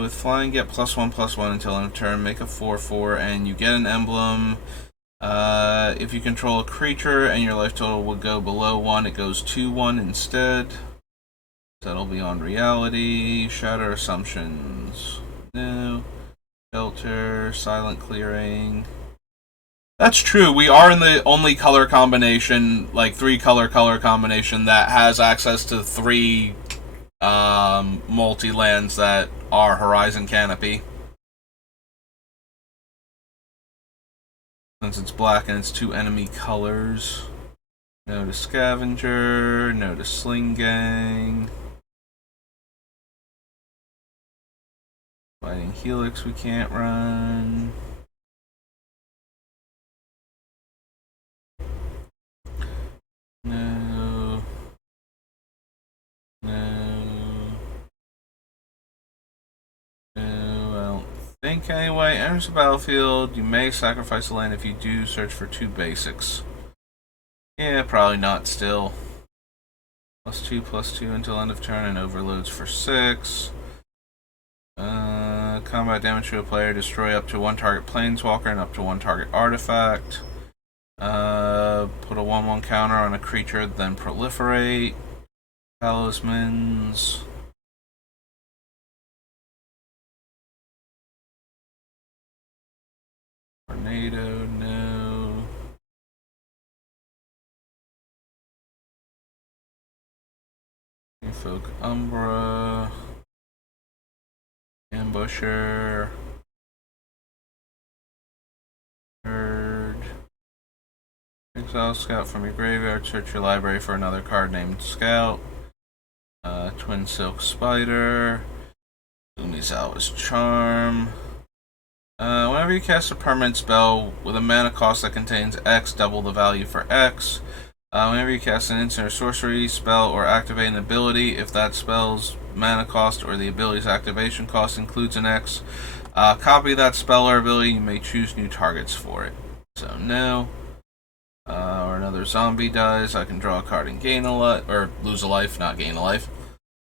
With flying, get +1/+1 until end of turn. Make a 4/4, and you get an emblem. If you control a creature and your life total would go below 1, it goes to 1 instead. Settle Beyond Reality. Shatter Assumptions. No. Shelter. Silent Clearing. That's true. We are in the only color combination, like 3-color combination that has access to 3 multi-lands that are Horizon Canopy. Since it's black and it's 2 enemy colors. No to Scavenger, no to Sling Gang. Fighting Helix we can't run. No. No. No, I don't think anyway. Enters the battlefield. You may sacrifice a land. If you do, search for 2 basics. Yeah, probably not still. +2/+2 until end of turn and overloads for 6. Combat damage to a player. Destroy up to 1 target planeswalker and up to 1 target artifact. Put a 1/1 counter on a creature, then proliferate. Talismans. Tornado, no. Invoke Umbra. Ambusher. Herd. Exile Scout from your graveyard. Search your library for another card named Scout. Twin Silk Spider. Umizawa's Charm. Whenever you cast a permanent spell with a mana cost that contains X, double the value for X. Whenever you cast an instant or sorcery spell or activate an ability, if that spell's mana cost or the ability's activation cost includes an X, copy that spell or ability. You may choose new targets for it. So no. Or another zombie dies. I can draw a card and gain a life, or lose a life, not gain a life.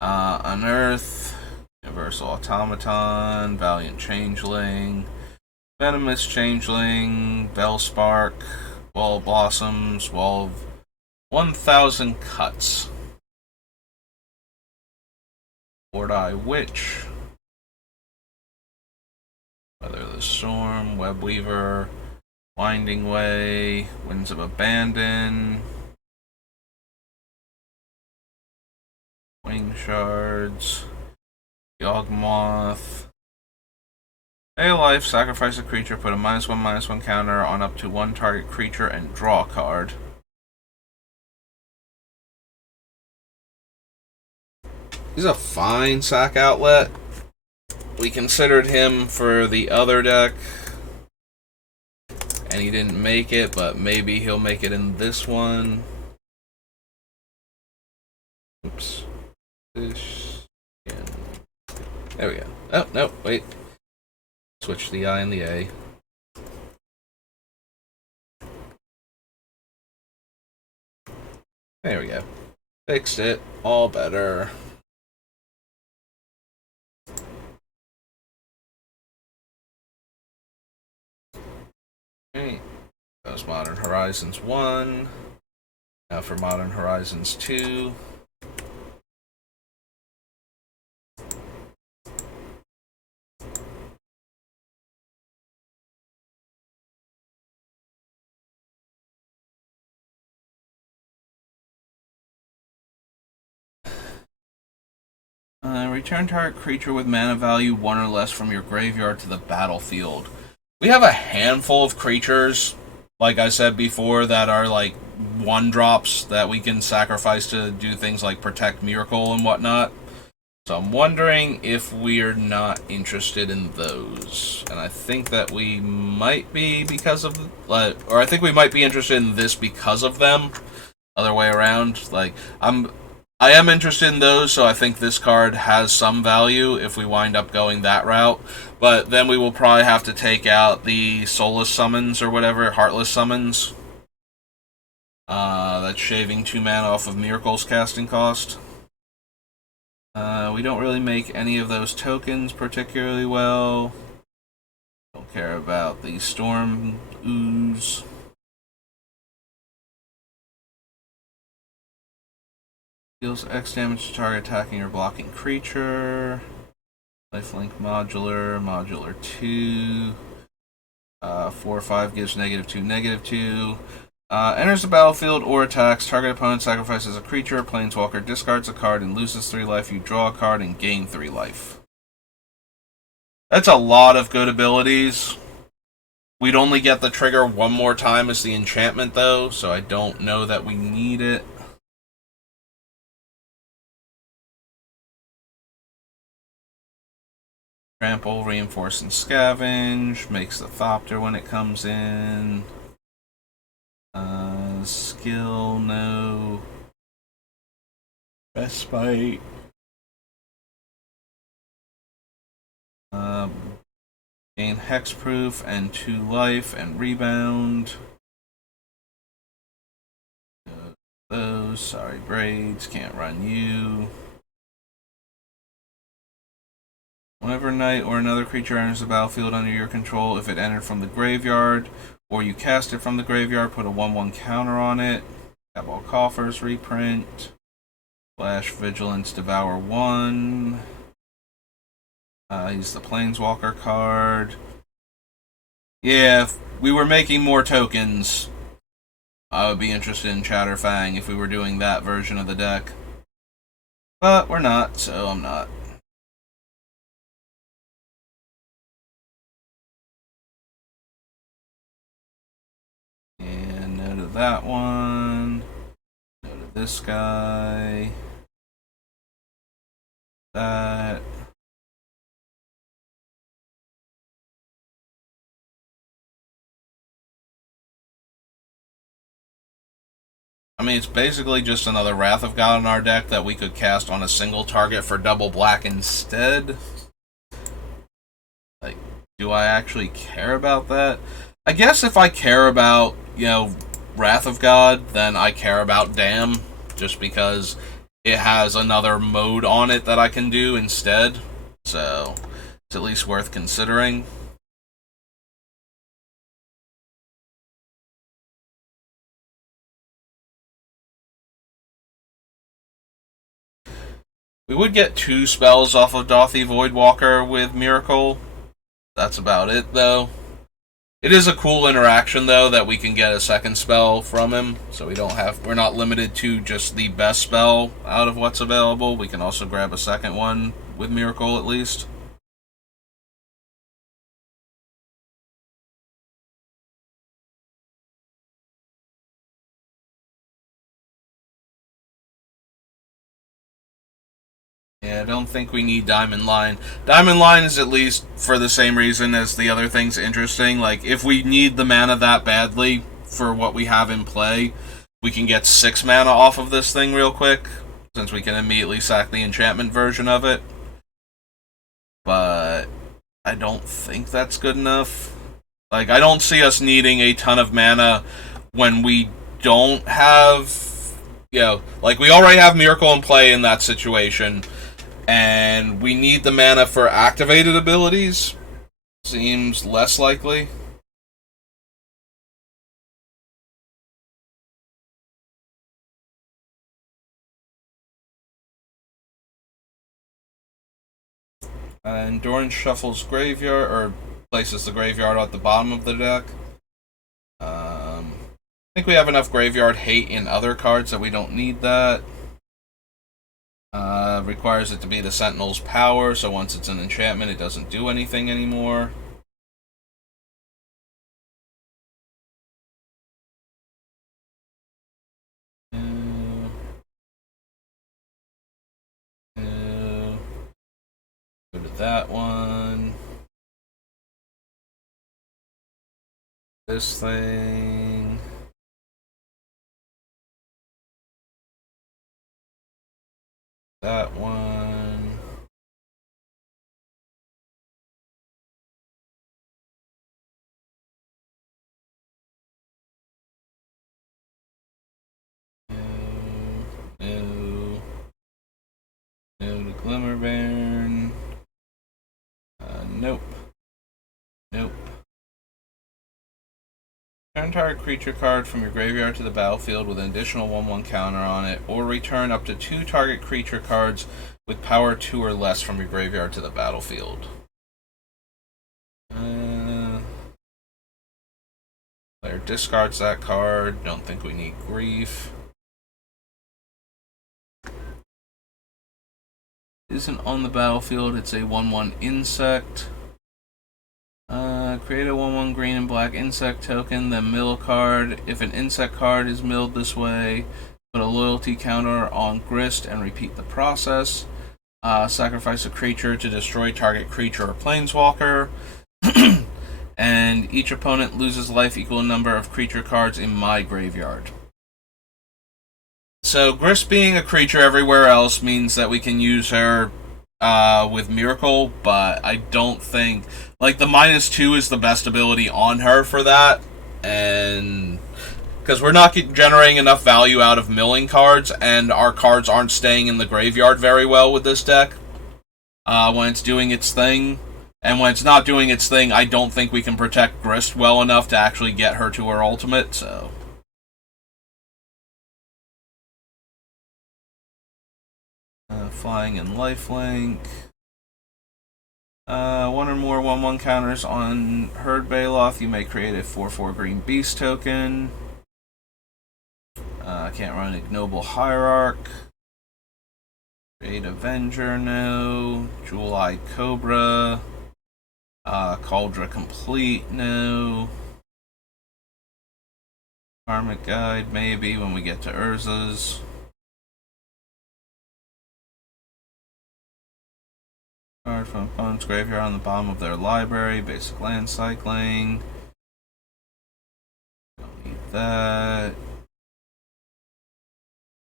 Unearth, Universal Automaton, Valiant Changeling, Venomous Changeling, Bellspark, Wall of Blossoms, Wall of 1,000 Cuts, Board-Eye Witch, Weather of the Storm, Webweaver, Winding Way, Winds of Abandon, Wing Shards, Yawgmoth. Pay a life, sacrifice a creature, put a -1/-1 counter on up to 1 target creature, and draw a card. He's a fine sack outlet. We considered him for the other deck, and he didn't make it, but maybe he'll make it in this one. Oops. Fish. There we go. Oh, no, wait. Switch the I and the A. There we go. Fixed it. All better. Okay. That was Modern Horizons 1. Now for Modern Horizons 2. Return target creature with mana value 1 or less from your graveyard to the battlefield. We have a handful of creatures, like I said before, that are like 1-drops that we can sacrifice to do things like protect Myrkul and whatnot. So I'm wondering if we're not interested in those. And I think that we might be because of, or I think we might be interested in this because of them. Other way around. I am interested in those, so I think this card has some value if we wind up going that route. But then we will probably have to take out the Soulless Summons or whatever, Heartless Summons. That's shaving 2 mana off of Myrkul's casting cost. We don't really make any of those tokens particularly well. Don't care about the Storm Ooze. Deals X damage to target attacking or blocking creature. Lifelink modular, modular 2. 4/5 gives -2, -2. Enters the battlefield or attacks. Target opponent sacrifices a creature. Planeswalker discards a card and loses 3 life. You draw a card and gain 3 life. That's a lot of good abilities. We'd only get the trigger one more time as the enchantment, though, so I don't know that we need it. Trample, Reinforce, and Scavenge. Makes the Thopter when it comes in. Skill, no. Respite. Gain Hexproof and 2 life and Rebound. Those, sorry, Braids, can't run you. Whenever Knight or another creature enters the battlefield under your control, if it entered from the graveyard, or you cast it from the graveyard, put a 1/1 counter on it. Cabal Coffers reprint. Flash Vigilance Devour 1. Use the Planeswalker card. Yeah, if we were making more tokens, I would be interested in Chatterfang if we were doing that version of the deck. But we're not, so I'm not. And no to that one. No to this guy. That. I mean, it's basically just another Wrath of God in our deck that we could cast on a single target for double black instead. Like, do I actually care about that? I guess if I care about, Wrath of God, then I care about Damn, just because it has another mode on it that I can do instead. So, it's at least worth considering. We would get 2 spells off of Dothy Voidwalker with Myrkul. That's about it, though. It is a cool interaction, though, that we can get a second spell from him, so we're not limited to just the best spell out of what's available. We can also grab a second one with Myrkul, at least. I don't think we need Diamond Line. Diamond Line is at least for the same reason as the other things interesting. Like, if we need the mana that badly for what we have in play, we can get 6 mana off of this thing real quick, since we can immediately sack the enchantment version of it. But I don't think that's good enough. Like, I don't see us needing a ton of mana when we don't have... You know, like, we already have Myrkul in play in that situation, and we need the mana for activated abilities. Seems less likely. And Doran shuffles graveyard, or places the graveyard at the bottom of the deck. I think we have enough graveyard hate in other cards that we don't need that. Requires it to be the Sentinel's power, so once it's an enchantment, it doesn't do anything anymore. Go to that one. This thing. That one. No. No to Glimmerbairn. Nope. Nope. Return target creature card from your graveyard to the battlefield with an additional 1/1 counter on it, or return up to 2 target creature cards with power 2 or less from your graveyard to the battlefield. Player discards that card. Don't think we need Grief. Isn't on the battlefield. It's a 1/1 insect. Create a 1/1 green and black insect token, then mill a card. If an insect card is milled this way, put a loyalty counter on Grist and repeat the process. Sacrifice a creature to destroy target creature or planeswalker. And each opponent loses life equal number of creature cards in my graveyard. So Grist being a creature everywhere else means that we can use her with Myrkul, but I don't think... Like, the -2 is the best ability on her for that, and... Because we're not generating enough value out of milling cards, and our cards aren't staying in the graveyard very well with this deck when it's doing its thing. And when it's not doing its thing, I don't think we can protect Grist well enough to actually get her to her ultimate, so... Flying and lifelink. One or more 1/1 counters on Herd Baloth. You may create a 4/4 green beast token. Can't run Ignoble Hierarch. Create Avenger, no. Jewel-Eyed Cobra. Cauldra Complete, no. Karmic Guide, maybe, when we get to Urza's. Card from opponent's graveyard on the bottom of their library. Basic land cycling. Don't need that.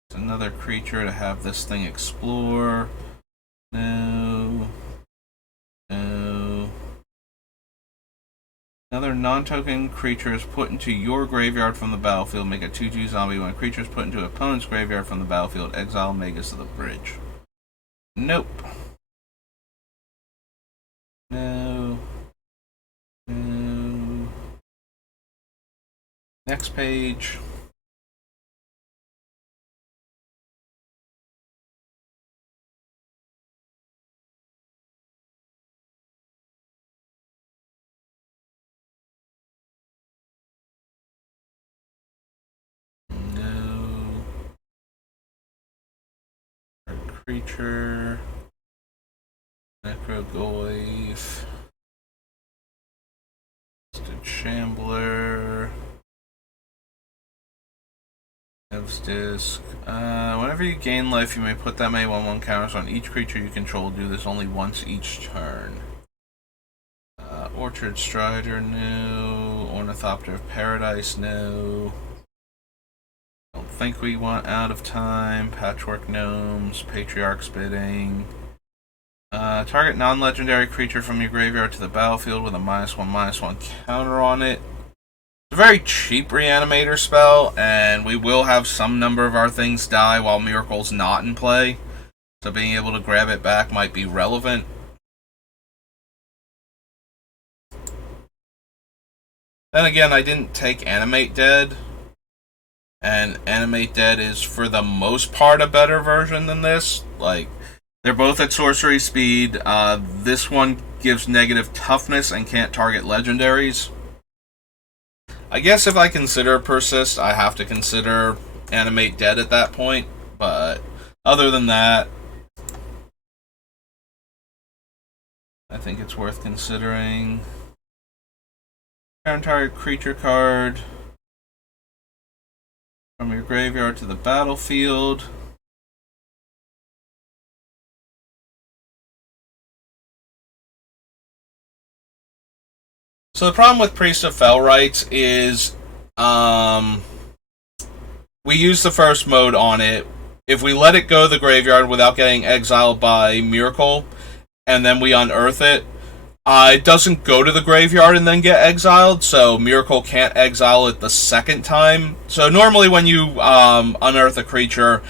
It's another creature to have this thing explore. No. No. Another non-token creature is put into your graveyard from the battlefield. Make a 2/2 zombie. When a creature is put into an opponent's graveyard from the battlefield, exile Magus of the Bridge. Nope. No. No. Next page. No. Creature. Necrogoyf. Shambler. Disc. Whenever you gain life, you may put that many 1/1 counters on each creature you control. Do this only once each turn. Orchard Strider, no. Ornithopter of Paradise, no. Don't think we want Out of Time. Patchwork Gnomes. Patriarch's Bidding. Target non-legendary creature from your graveyard to the battlefield with a -1/-1 counter on it. It's a very cheap reanimator spell, and we will have some number of our things die while Myrkul's not in play. So being able to grab it back might be relevant. Then again, I didn't take Animate Dead. And Animate Dead is, for the most part, a better version than this. Like, they're both at sorcery speed. This one gives negative toughness and can't target legendaries. I guess if I consider Persist, I have to consider Animate Dead at that point. But other than that, I think it's worth considering. Target creature card from your graveyard to the battlefield. So the problem with Priest of Fellrights is we use the first mode on it. If we let it go to the graveyard without getting exiled by Myrkul, and then we unearth it, it doesn't go to the graveyard and then get exiled, so Myrkul can't exile it the second time. So normally when you unearth a creature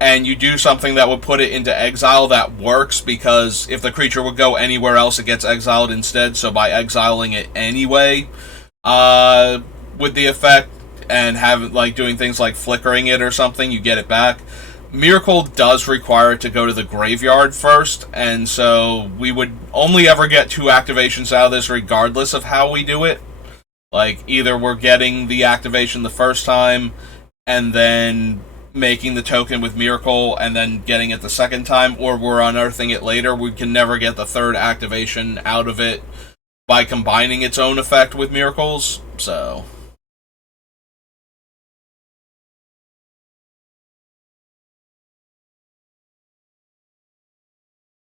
and you do something that would put it into exile, that works, because if the creature would go anywhere else, it gets exiled instead. So by exiling it anyway, with the effect, and doing things like flickering it or something, you get it back. Myrkul does require it to go to the graveyard first, and so we would only ever get 2 activations out of this regardless of how we do it. Like, either we're getting the activation the first time, and then making the token with Myrkul, and then getting it the second time, or we're unearthing it later. We can never get the third activation out of it by combining its own effect with Myrkul's, so...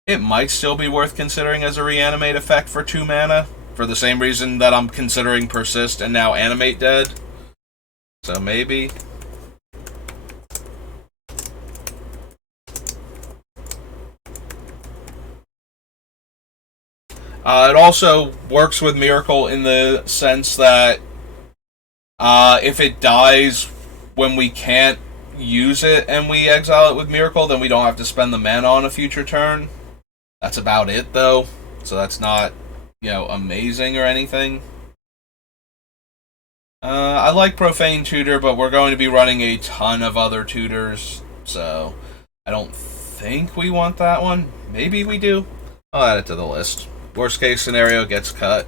It might still be worth considering as a reanimate effect for 2 mana, for the same reason that I'm considering Persist and now Animate Dead. So maybe. It also works with Myrkul in the sense that if it dies when we can't use it and we exile it with Myrkul, then we don't have to spend the mana on a future turn. That's about it, though. So that's not, amazing or anything. I like Profane Tutor, but we're going to be running a ton of other tutors, so I don't think we want that one. Maybe we do. I'll add it to the list. Worst case scenario gets cut.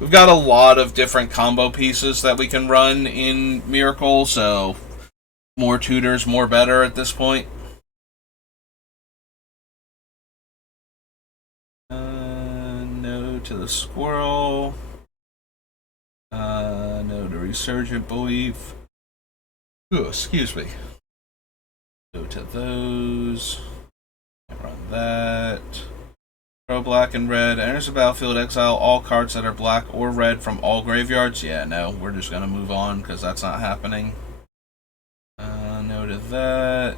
We've got a lot of different combo pieces that we can run in Myrkul, so more tutors, more better at this point. No to the Squirrel. No to Resurgent Belief. Ooh, excuse me. Go to those. Run that. Throw black and red. Enters the battlefield, exile all cards that are black or red from all graveyards. Yeah, no, we're just going to move on because that's not happening. No to that.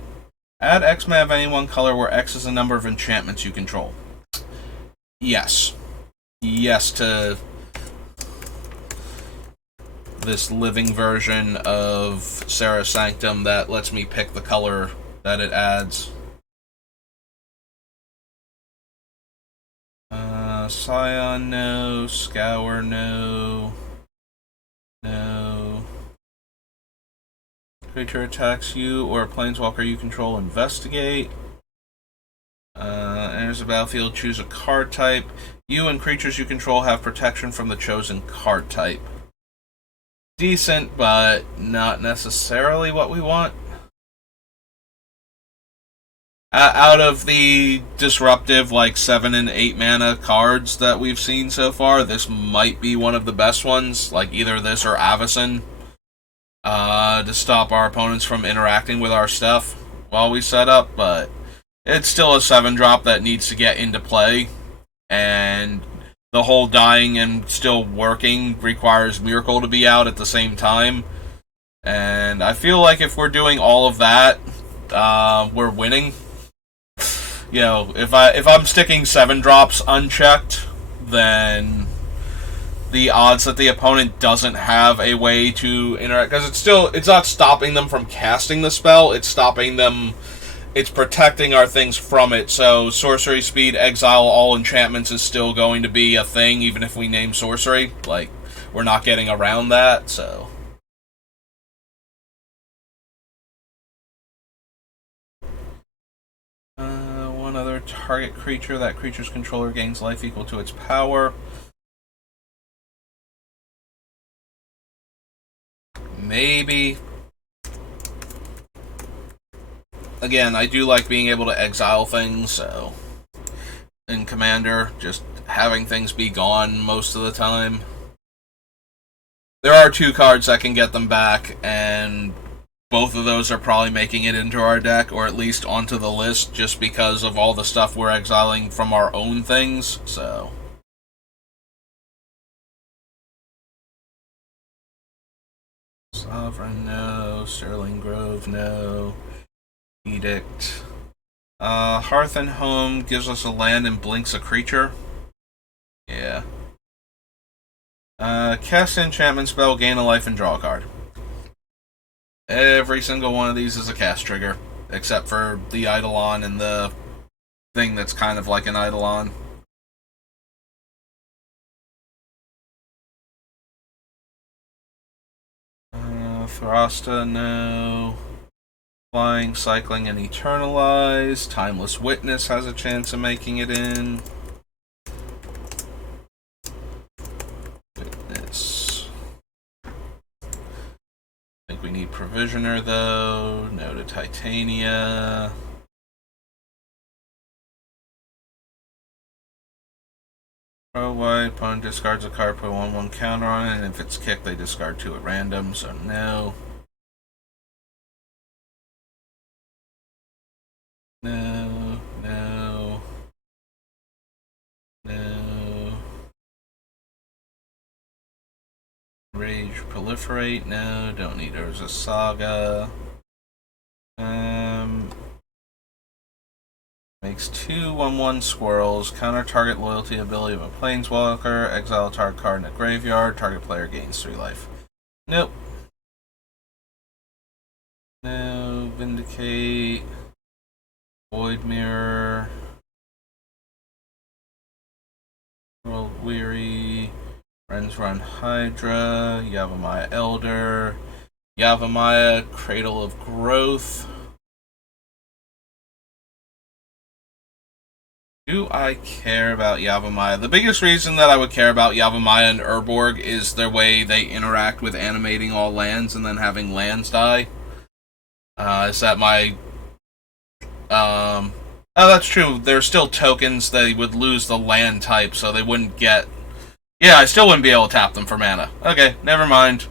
Add X mana of any one color where X is the number of enchantments you control. Yes. Yes to this living version of Serra Sanctum that lets me pick the color that it adds. Scion, no. Scour, no. No. Creature attacks you or a planeswalker you control, investigate. Enters the battlefield, choose a card type. You and creatures you control have protection from the chosen card type. Decent, but not necessarily what we want. Out of the disruptive, 7 and 8 mana cards that we've seen so far, this might be one of the best ones. Either this or Avacyn. to stop our opponents from interacting with our stuff while we set up, but it's still a 7-drop that needs to get into play, and the whole dying and still working requires Myrkul to be out at the same time. And I feel like if we're doing all of that, we're winning. You know, if I'm sticking 7-drops unchecked, then the odds that the opponent doesn't have a way to interact, because it's not stopping them from casting the spell, it's stopping them, it's protecting our things from it. So sorcery speed, exile all enchantments is still going to be a thing, even if we name sorcery. Like, we're not getting around that, so. One other target creature. That creature's controller gains life equal to its power. Maybe. Again, I do like being able to exile things, so in Commander, just having things be gone most of the time. There are 2 cards that can get them back, and both of those are probably making it into our deck, or at least onto the list, just because of all the stuff we're exiling from our own things, so. Sovereign, no. Sterling Grove, no. Edict. Hearth and Home gives us a land and blinks a creature. Yeah. Cast enchantment spell, gain a life, and draw a card. Every single one of these is a cast trigger, except for the Eidolon and the thing that's kind of like an Eidolon. Thrasta, no. Flying, Cycling, and Eternalize. Timeless Witness has a chance of making it in. Witness. I think we need Provisioner, though. No to Titania. Pro white, opponent discards a card, put 1/1 counter on it, and if it's kicked, they discard 2 at random, so no. No, no, no. Rage, Proliferate, no, don't need Urza Saga. Makes 2 1/1 squirrels, counter target loyalty ability of a planeswalker, exile a target card in a graveyard, target player gains 3 life. Nope. No, Vindicate. Void Mirror. World Weary. Friends Run Hydra. Yavimaya Elder. Yavimaya Cradle of Growth. Do I care about Yavimaya? The biggest reason that I would care about Yavimaya and Urborg is their way they interact with animating all lands and then having lands die. Is that my... oh, that's true. There's still tokens. They would lose the land type, so they wouldn't get... Yeah, I still wouldn't be able to tap them for mana. Okay, never mind.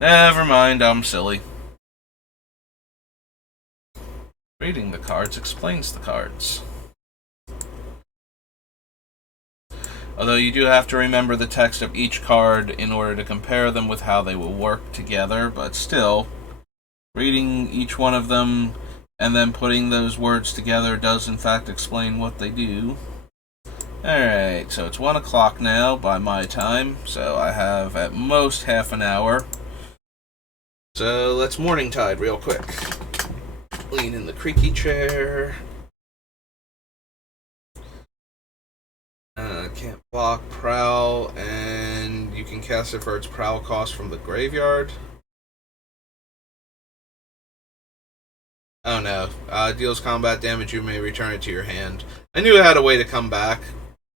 Never mind, I'm silly. Reading the cards explains the cards. Although you do have to remember the text of each card in order to compare them with how they will work together, but still, reading each one of them and then putting those words together does in fact explain what they do. Alright, so it's 1 o'clock now by my time, so I have at most half an hour. So let's Morning Tide real quick. Lean in the creaky chair. Can't block Prowl, and you can cast it for its Prowl cost from the graveyard. Oh no. Deals combat damage, you may return it to your hand. I knew it had a way to come back.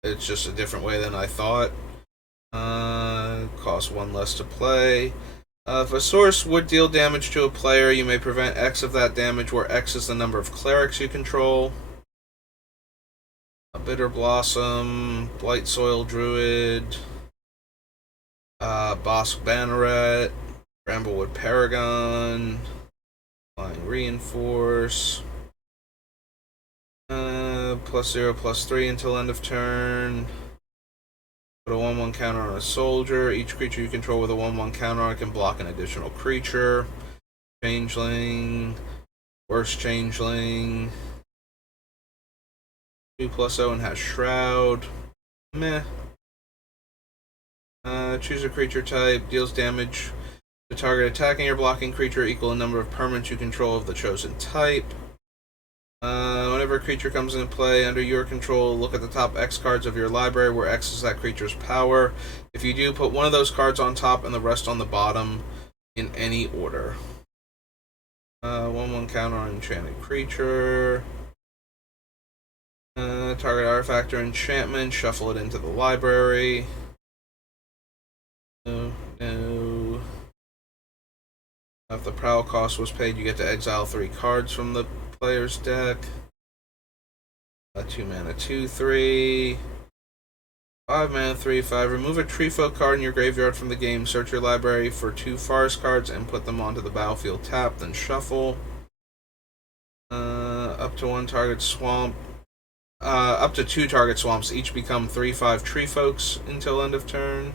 It's just a different way than I thought. Costs 1 less to play. If a source would deal damage to a player, you may prevent X of that damage, where X is the number of clerics you control. A Bitter Blossom, Blight Soil Druid, Bosk Banneret, Bramblewood Paragon. Flying Reinforce. +0/+3 until end of turn. Put a 1/1 counter on a soldier. Each creature you control with a 1/1 counter on it can block an additional creature. Changeling. Worst Changeling. 2/0 and has Shroud. Meh. Choose a creature type. Deals damage to target attacking or blocking creature equal a number of permanents you control of the chosen type. Whenever a creature comes into play under your control, look at the top X cards of your library, where X is that creature's power. If you do, put one of those cards on top and the rest on the bottom in any order. 1/1 counter on enchanted creature. Target artifact or enchantment, shuffle it into the library. No. If the prowl cost was paid, you get to exile 3 cards from the player's deck. 2 mana, 2/3. 5 mana, 3/5. Remove a tree folk card in your graveyard from the game. Search your library for 2 forest cards and put them onto the battlefield tapped, then shuffle. Up to 1 target swamp. Up to 2 target swamps each become 3/5 tree folks until end of turn.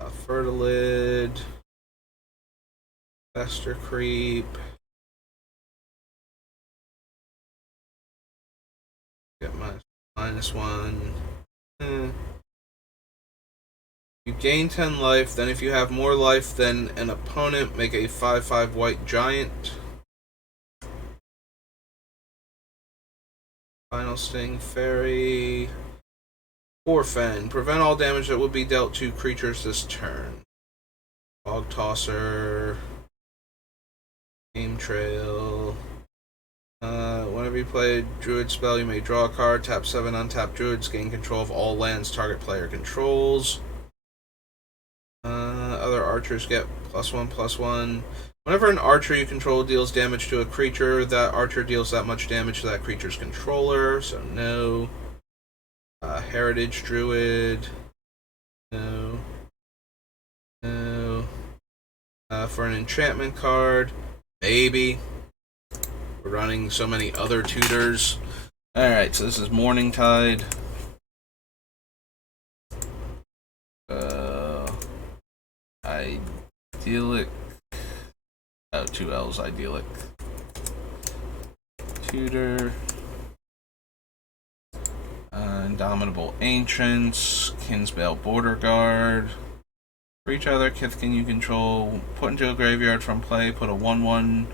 Fertilid. Fester Creep. Get my -1. You gain 10 life, then if you have more life than an opponent, make a 5/5 white giant. Final Sting Fairy. Orphan. Prevent all damage that would be dealt to creatures this turn. Bog Tosser. Game Trail. Whenever you play a Druid spell, you may draw a card. Tap 7 untapped Druids. Gain control of all lands target player controls. Other archers get +1/+1. Whenever an archer you control deals damage to a creature, that archer deals that much damage to that creature's controller. So no. Heritage Druid. No. For an enchantment card, maybe. We're running so many other tutors. Alright, so this is Morning Tide. Idyllic. Oh, 2 L's, Idyllic. Tutor. Indomitable Ancients. Kinsbale Border Guard. For each other Kithkin you control, put into a graveyard from play, put a 1/1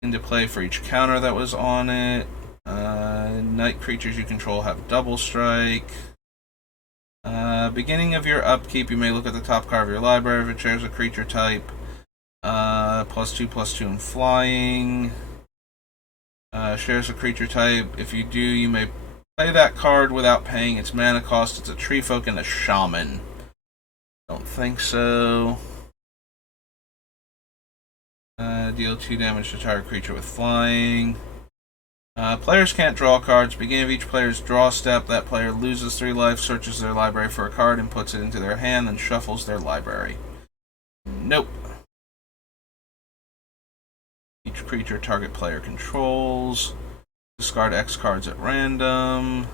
into play for each counter that was on it. Night creatures you control have double strike. Beginning of your upkeep, you may look at the top card of your library if it shares a creature type. +2/+2 in flying. Shares a creature type. If you do, you may play that card without paying its mana cost. It's a tree folk and a shaman. Don't think so. Deal 2 damage to target creature with flying. Players can't draw cards. Beginning of each player's draw step, that player loses 3 life, searches their library for a card and puts it into their hand, then shuffles their library. Nope. Each creature target player controls. Discard X cards at random.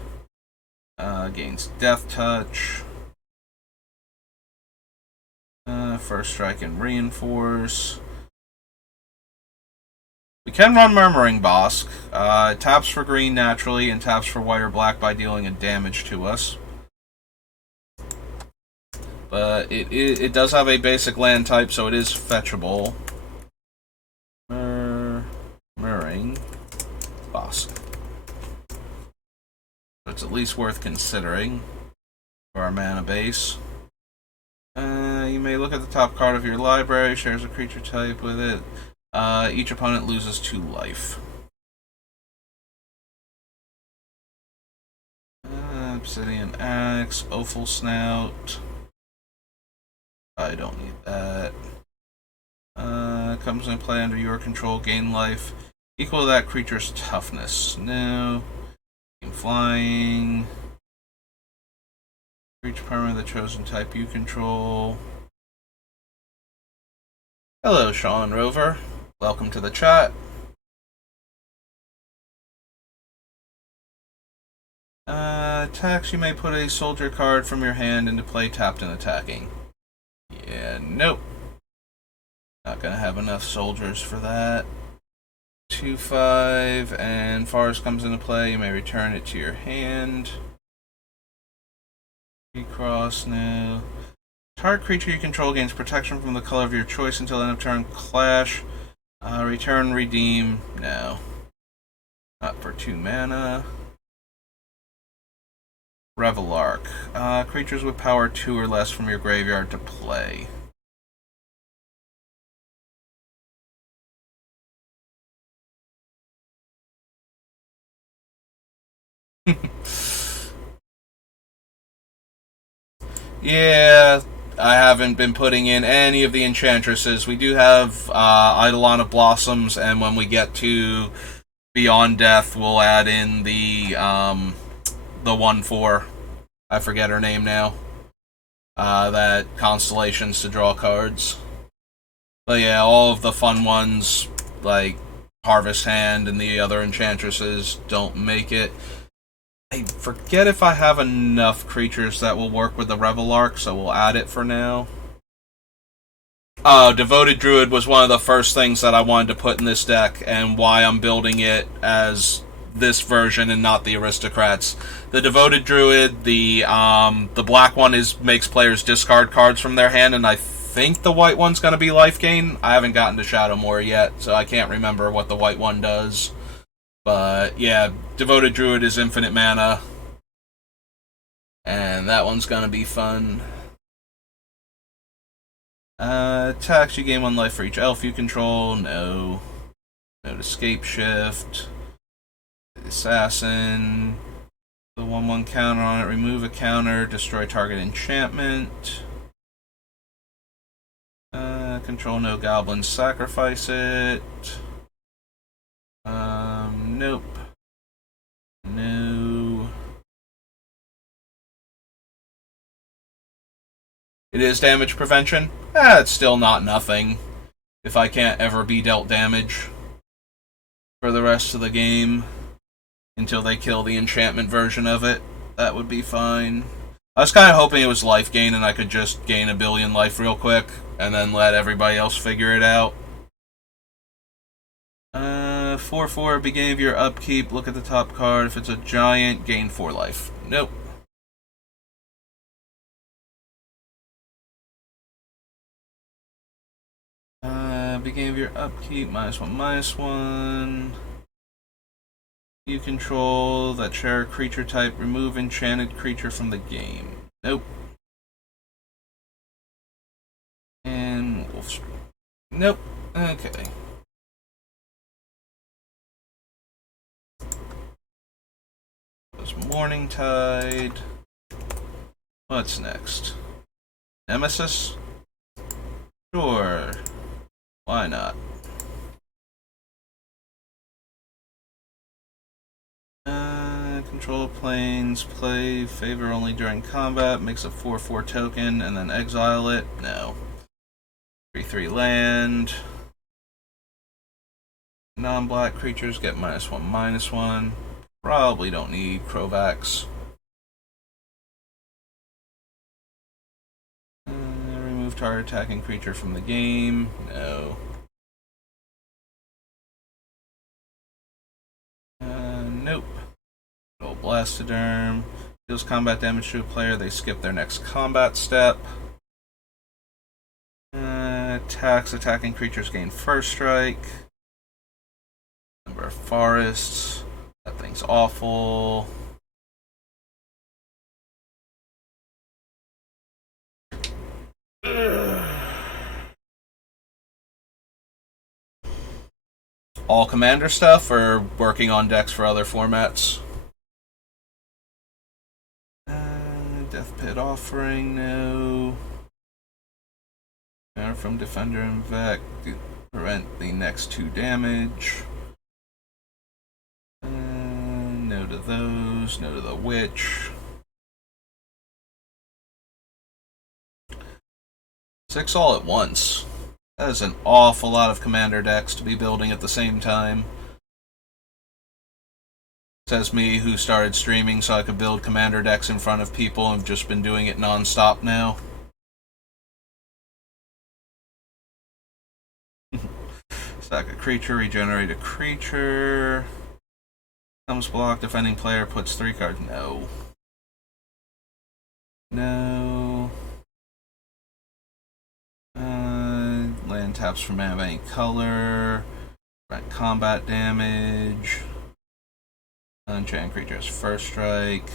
Gains Death Touch. First Strike and Reinforce. We can run Murmuring Bosk. It taps for green naturally and taps for white or black by dealing a damage to us. But it does have a basic land type, so it is fetchable. Murmuring Bosk. So it's at least worth considering for our mana base. You may look at the top card of your library, shares a creature type with it. Each opponent loses 2 life. Obsidian Axe, Offal Snout. I don't need that. Comes into play under your control, gain life equal to that creature's toughness. No. Flying. Creature permanent of the chosen type you control. Hello, Sean Rover. Welcome to the chat. Attacks, you may put a soldier card from your hand into play tapped and attacking. Yeah, nope. Not gonna have enough soldiers for that. 2/5, and Forest comes into play, you may return it to your hand. Recross, no. Target creature you control gains protection from the color of your choice until end of turn. Clash. Return, redeem, no. Not for 2 mana. Revelark. Creatures with power 2 or less from your graveyard to play. Yeah, I haven't been putting in any of the enchantresses. We do have Eidolon of Blossoms, and when we get to Beyond Death, we'll add in the 1/4. I forget her name now. That Constellations to draw cards. But yeah, all of the fun ones, like Harvest Hand and the other enchantresses, don't make it. I forget if I have enough creatures that will work with the Revelark, so we'll add it for now. Devoted Druid was one of the first things that I wanted to put in this deck, and why I'm building it as this version and not the Aristocrats. The Devoted Druid, the black one makes players discard cards from their hand, and I think the white one's going to be life gain. I haven't gotten to Shadowmoor yet, so I can't remember what the white one does. But yeah, Devoted Druid is infinite mana, and that one's gonna be fun. Attacks, you gain 1 life for each elf you control. No. No escape shift. Assassin. The 1/1 counter on it. Remove a counter. Destroy target enchantment. Control no goblins. Sacrifice it. Nope. No. It is damage prevention. It's still not nothing. If I can't ever be dealt damage for the rest of the game until they kill the enchantment version of it, that would be fine. I was kind of hoping it was life gain and I could just gain 1 billion life real quick and then let everybody else figure it out. 4/4, beginning of your upkeep, look at the top card. If it's a giant, gain 4 life. Nope. Beginning of your upkeep, -1/-1. You control that share creature type, remove enchanted creature from the game. Nope. And Wolf's. Nope. Okay. Morning Tide. What's next? Nemesis? Sure. Why not? Control planes, play favor only during combat, makes a 4/4 token, and then exile it. No. 3/3 land. Non-black creatures get -1/-1. Probably don't need Krovax. Remove target attacking creature from the game. No. Nope. Roll Blastoderm. Deals combat damage to a player. They skip their next combat step. Attacks. Attacking creatures gain first strike. Number of forests. That thing's awful. All commander stuff or working on decks for other formats? Death Pit Offering, no. Counter from Defender and Vec to prevent the next 2 damage. No to those, no to the Witch. 6 all at once. That is an awful lot of commander decks to be building at the same time. Says me, who started streaming so I could build commander decks in front of people and have just been doing it non-stop now. Sack a creature, regenerate a creature. Comes block, defending player puts 3 cards. No. No. Land taps for mana of any color. Prevent combat damage. Unchained creature has first strike.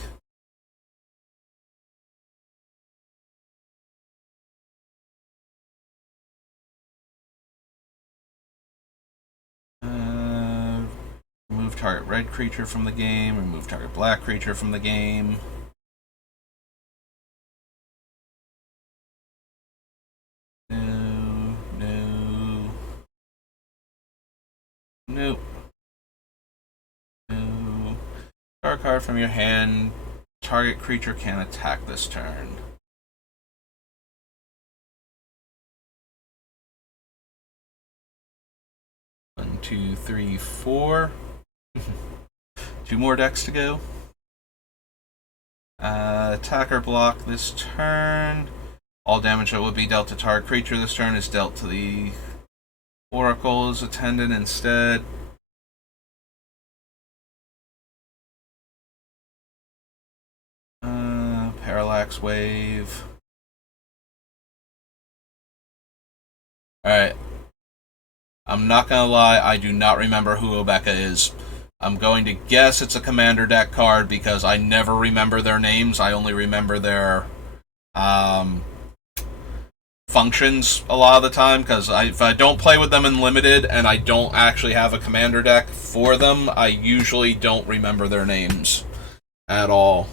Remove target red creature from the game. Remove target black creature from the game. No. No. Nope. No. Draw a card from your hand. Target creature can attack this turn. One, two, three, four. 2 more decks to go. Attacker block this turn. All damage that would be dealt to target creature this turn is dealt to the Oracle's attendant instead. Parallax wave. Alright. I'm not gonna lie, I do not remember who Obeka is. I'm going to guess it's a commander deck card because I never remember their names. I only remember their functions a lot of the time, because if I don't play with them in limited and I don't actually have a commander deck for them, I usually don't remember their names at all.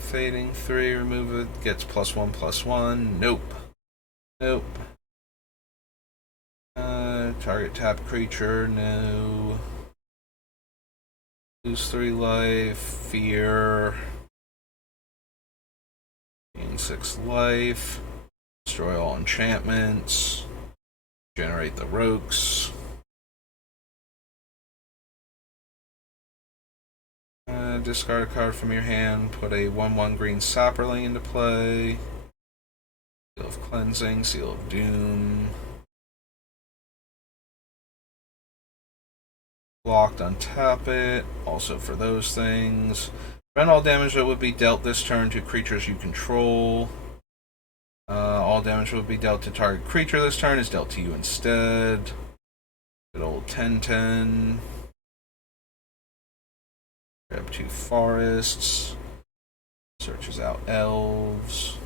Fading 3, remove it, gets +1/+1. Nope. Nope. Target tap creature, no. Lose 3 life, fear. Gain 6 life. Destroy all enchantments. Generate the rogues. Discard a card from your hand, put a 1/1 green sapperling into play. Seal of Cleansing, Seal of Doom. Blocked, untap it. Also for those things. Prevent all damage that would be dealt this turn to creatures you control. All damage that would be dealt to target creature this turn is dealt to you instead. Good old 10/10. Grab 2 forests. Searches out elves.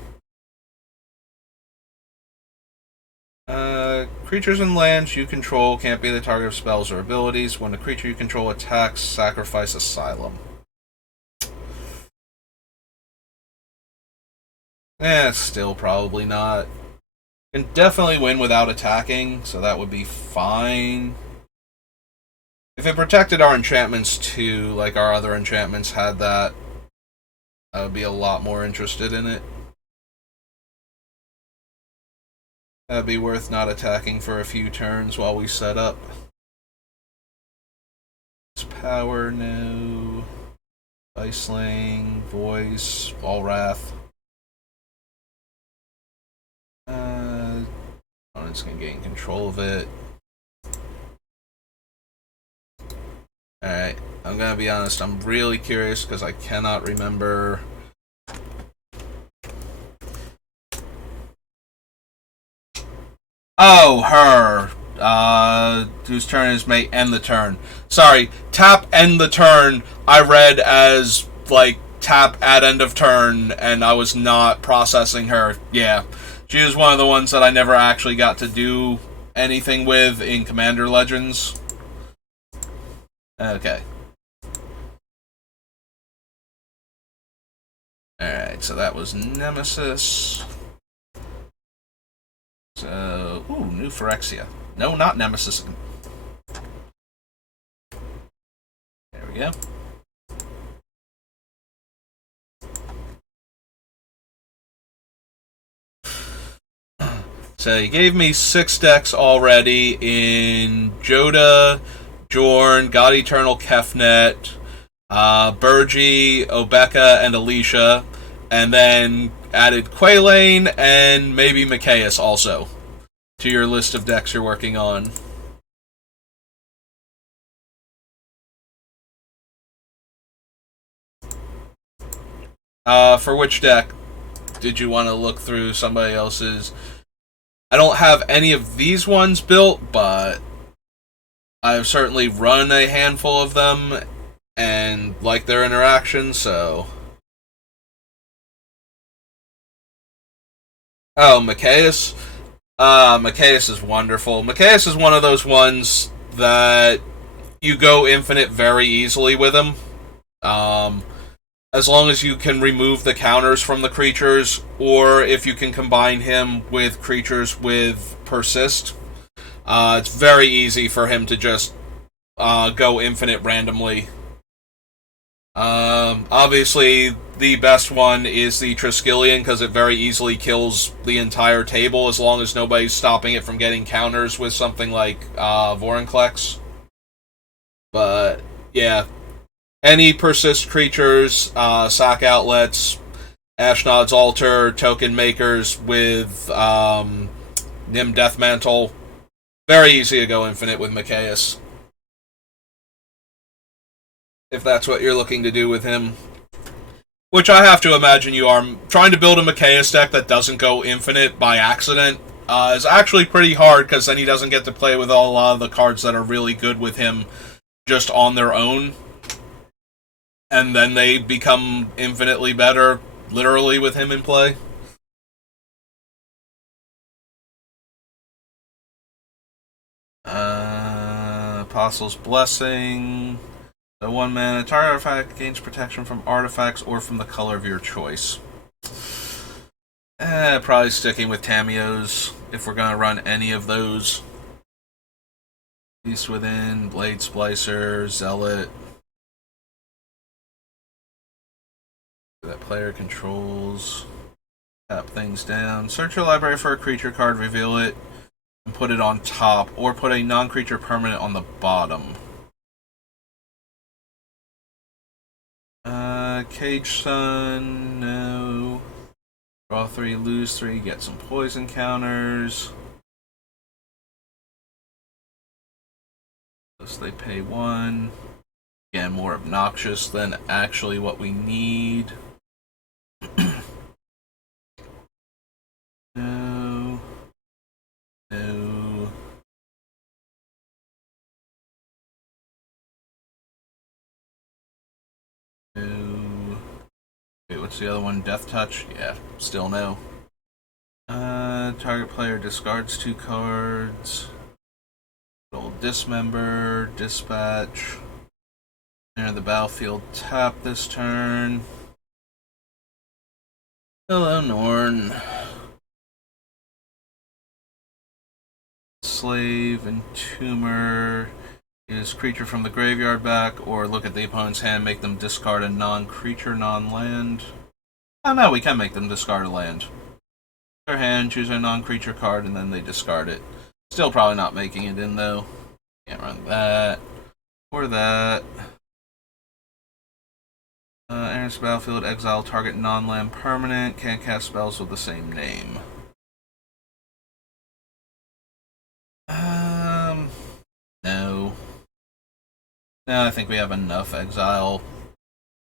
Creatures and lands you control can't be the target of spells or abilities. When the creature you control attacks, sacrifice Asylum. Still probably not. Can definitely win without attacking, so that would be fine. If it protected our enchantments too, like our other enchantments had that, I would be a lot more interested in it. That'd be worth not attacking for a few turns while we set up. Power, no. Iceling, Voice, All Wrath. Opponent's gonna gain control of it. Alright, I'm gonna be honest, I'm really curious because I cannot remember. Oh, her. Whose turn is may end the turn. Sorry, tap end the turn I read as, like, tap at end of turn, and I was not processing her. Yeah, she is one of the ones that I never actually got to do anything with in Commander Legends. Okay. Alright, so that was Nemesis. So, ooh, new Phyrexia. No, not Nemesis. we go. So he gave me 6 decks already in Joda, Jorn, God Eternal Kefnet, Burgi, Obeka, and Alicia, and then added Quaylane and maybe Mikaeus also to your list of decks you're working on. For which deck did you want to look through somebody else's? I don't have any of these ones built, but I've certainly run a handful of them and like their interactions, so... Oh, Mikaeus? Mikaeus is wonderful. Mikaeus is one of those ones that you go infinite very easily with him. As long as you can remove the counters from the creatures, or if you can combine him with creatures with Persist. It's very easy for him to just go infinite randomly. Obviously, the best one is the Triskelion, because it very easily kills the entire table as long as nobody's stopping it from getting counters with something like Vorinclex. But, yeah. Any Persist creatures, sack outlets, Ashnod's Altar, token makers with Nim Deathmantle. Very easy to go infinite with Mikaeus. If that's what you're looking to do with him. Which I have to imagine you are. Trying to build a Mikaeus deck that doesn't go infinite by accident is actually pretty hard, because then he doesn't get to play with a lot of the cards that are really good with him just on their own. And then they become infinitely better, literally, with him in play. Apostle's Blessing. The 1 mana target artifact gains protection from artifacts or from the color of your choice. Probably sticking with Tamiyo's if we're going to run any of those. Beast Within, Blade Splicer, Zealot. That player controls. Tap things down. Search your library for a creature card, reveal it, and put it on top, or put a non-creature permanent on the bottom. Cage Sun, no. Draw 3, lose 3, get some poison counters. So they pay 1. Again, more obnoxious than actually what we need. No. No. No. Wait, what's the other one? Death Touch? Yeah, still no. Target player discards 2 cards. Roll Dismember, Dispatch. Enter the battlefield, tap this turn. Hello, Norn. Slave, Entomber. Is creature from the graveyard back, or look at the opponent's hand, make them discard a non-creature, non-land. Oh no, we can make them discard a land. Their hand, choose a non-creature card, and then they discard it. Still probably not making it in, though. Can't run that. Or that. Enters the battlefield, exile target non-land permanent. Can't cast spells with the same name. No. No, I think we have enough exile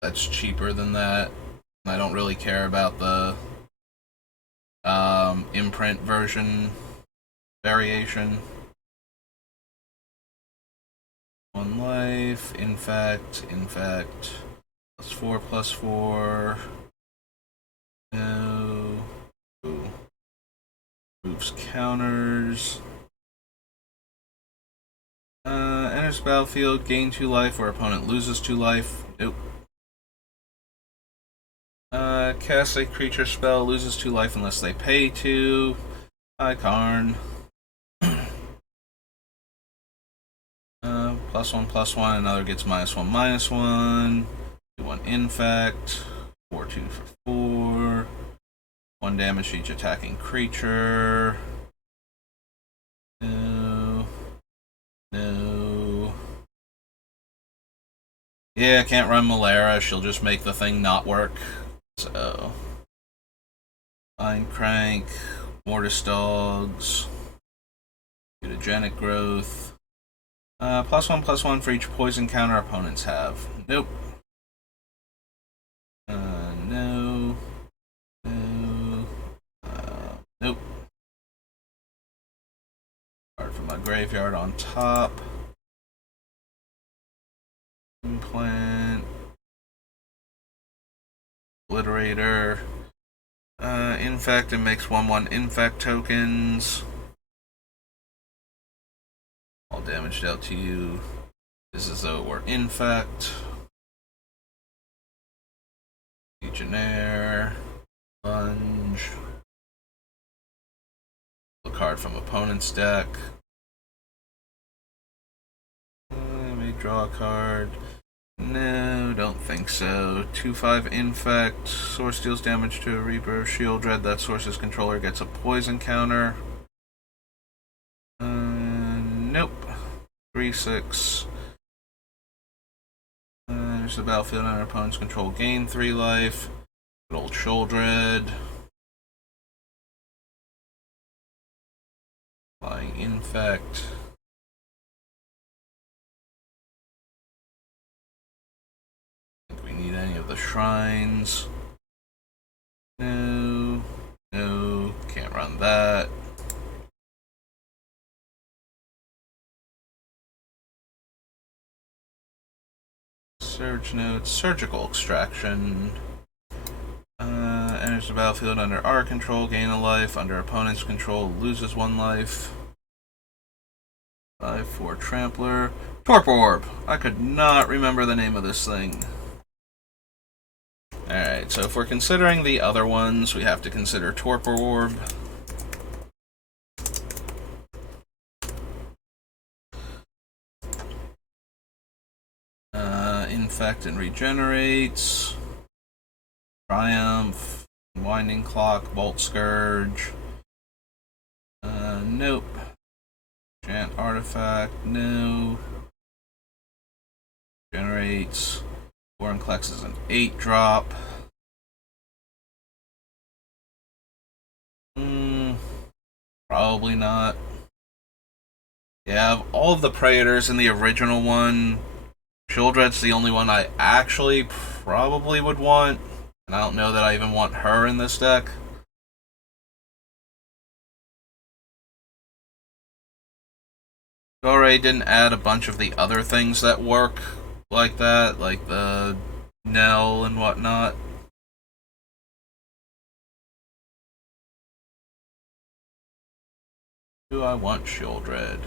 that's cheaper than that. I don't really care about the imprint version variation. 1 life, infect, +4/+4. No. Ooh. Moves counters. Enters battlefield, gain 2 life, or opponent loses 2 life. Nope. Cast a creature spell, loses 2 life unless they pay 2. Hi, Karn. +1/+1. Another gets -1/-1. Do 1 infect. 4/2 for 4. 1 damage to each attacking creature. No. No. Yeah, can't run Malera. She'll just make the thing not work. So. Mind Crank. Mortis Dogs. Mutagenic Growth. +1/+1 for each poison counter opponents have. Nope. No. No. Nope. Card from my graveyard on top. Implant. Obliterator. Infect and makes 1/1 infect tokens. All damage dealt to you is as though it were infect. Legionnaire. Lunge. A card from opponent's deck. May draw a card. No, don't think so. 2/5 infect. Source deals damage to a Reaper of Shieldred. That source's controller gets a poison counter. Nope. 3/6. There's the battlefield under opponent's control. Gain 3 life. Good old Shieldred. Flying infect. Need any of the shrines? No. No. Can't run that. Surge notes. Surgical extraction. Enters the battlefield under our control. Gain a life. Under opponent's control. Loses 1 life. 5/4 Trampler. Torpor Orb. I could not remember the name of this thing. Alright, so if we're considering the other ones, we have to consider Torpor Orb. Infect and regenerates. Triumph. Winding Clock. Bolt Scourge. Nope. Enchant Artifact. No. Generates. Vorinclex is an 8-drop. Probably not. Yeah, of all of the Praetors in the original one, Shieldred's the only one I actually probably would want. And I don't know that I even want her in this deck. Dore didn't add a bunch of the other things that work like that, like the Knell and whatnot. Do I want Shieldred?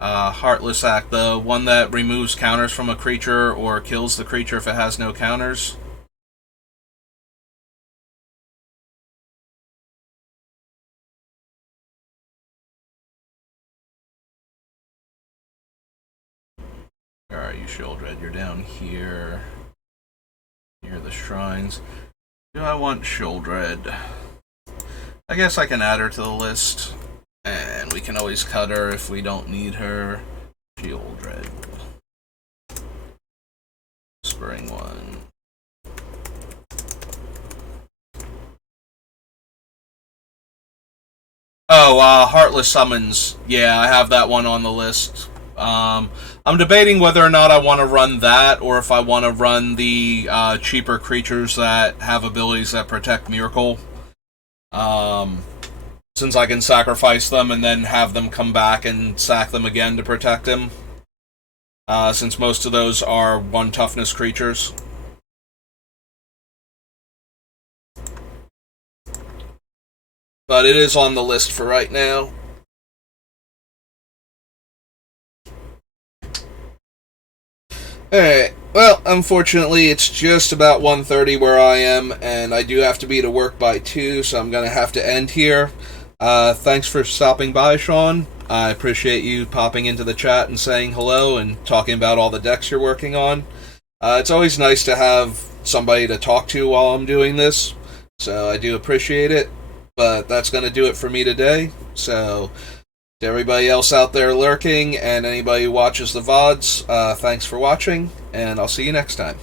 Heartless Act, the one that removes counters from a creature or kills the creature if it has no counters. Where are you, Shieldred? You're down here. Near the shrines. Do I want Shieldred? I guess I can add her to the list. And we can always cut her if we don't need her. Shieldred. Spring one. Oh, Heartless Summons. Yeah, I have that one on the list. I'm debating whether or not I want to run that, or if I want to run the cheaper creatures that have abilities that protect Myrkul. Since I can sacrifice them and then have them come back and sack them again to protect him. Since most of those are 1 toughness creatures. But it is on the list for right now. Alright. Well, unfortunately, it's just about 1:30 where I am, and I do have to be to work by 2, so I'm going to have to end here. Thanks for stopping by, Sean. I appreciate you popping into the chat and saying hello and talking about all the decks you're working on. It's always nice to have somebody to talk to while I'm doing this, so I do appreciate it. But that's going to do it for me today. So, to everybody else out there lurking and anybody who watches the VODs, thanks for watching, and I'll see you next time.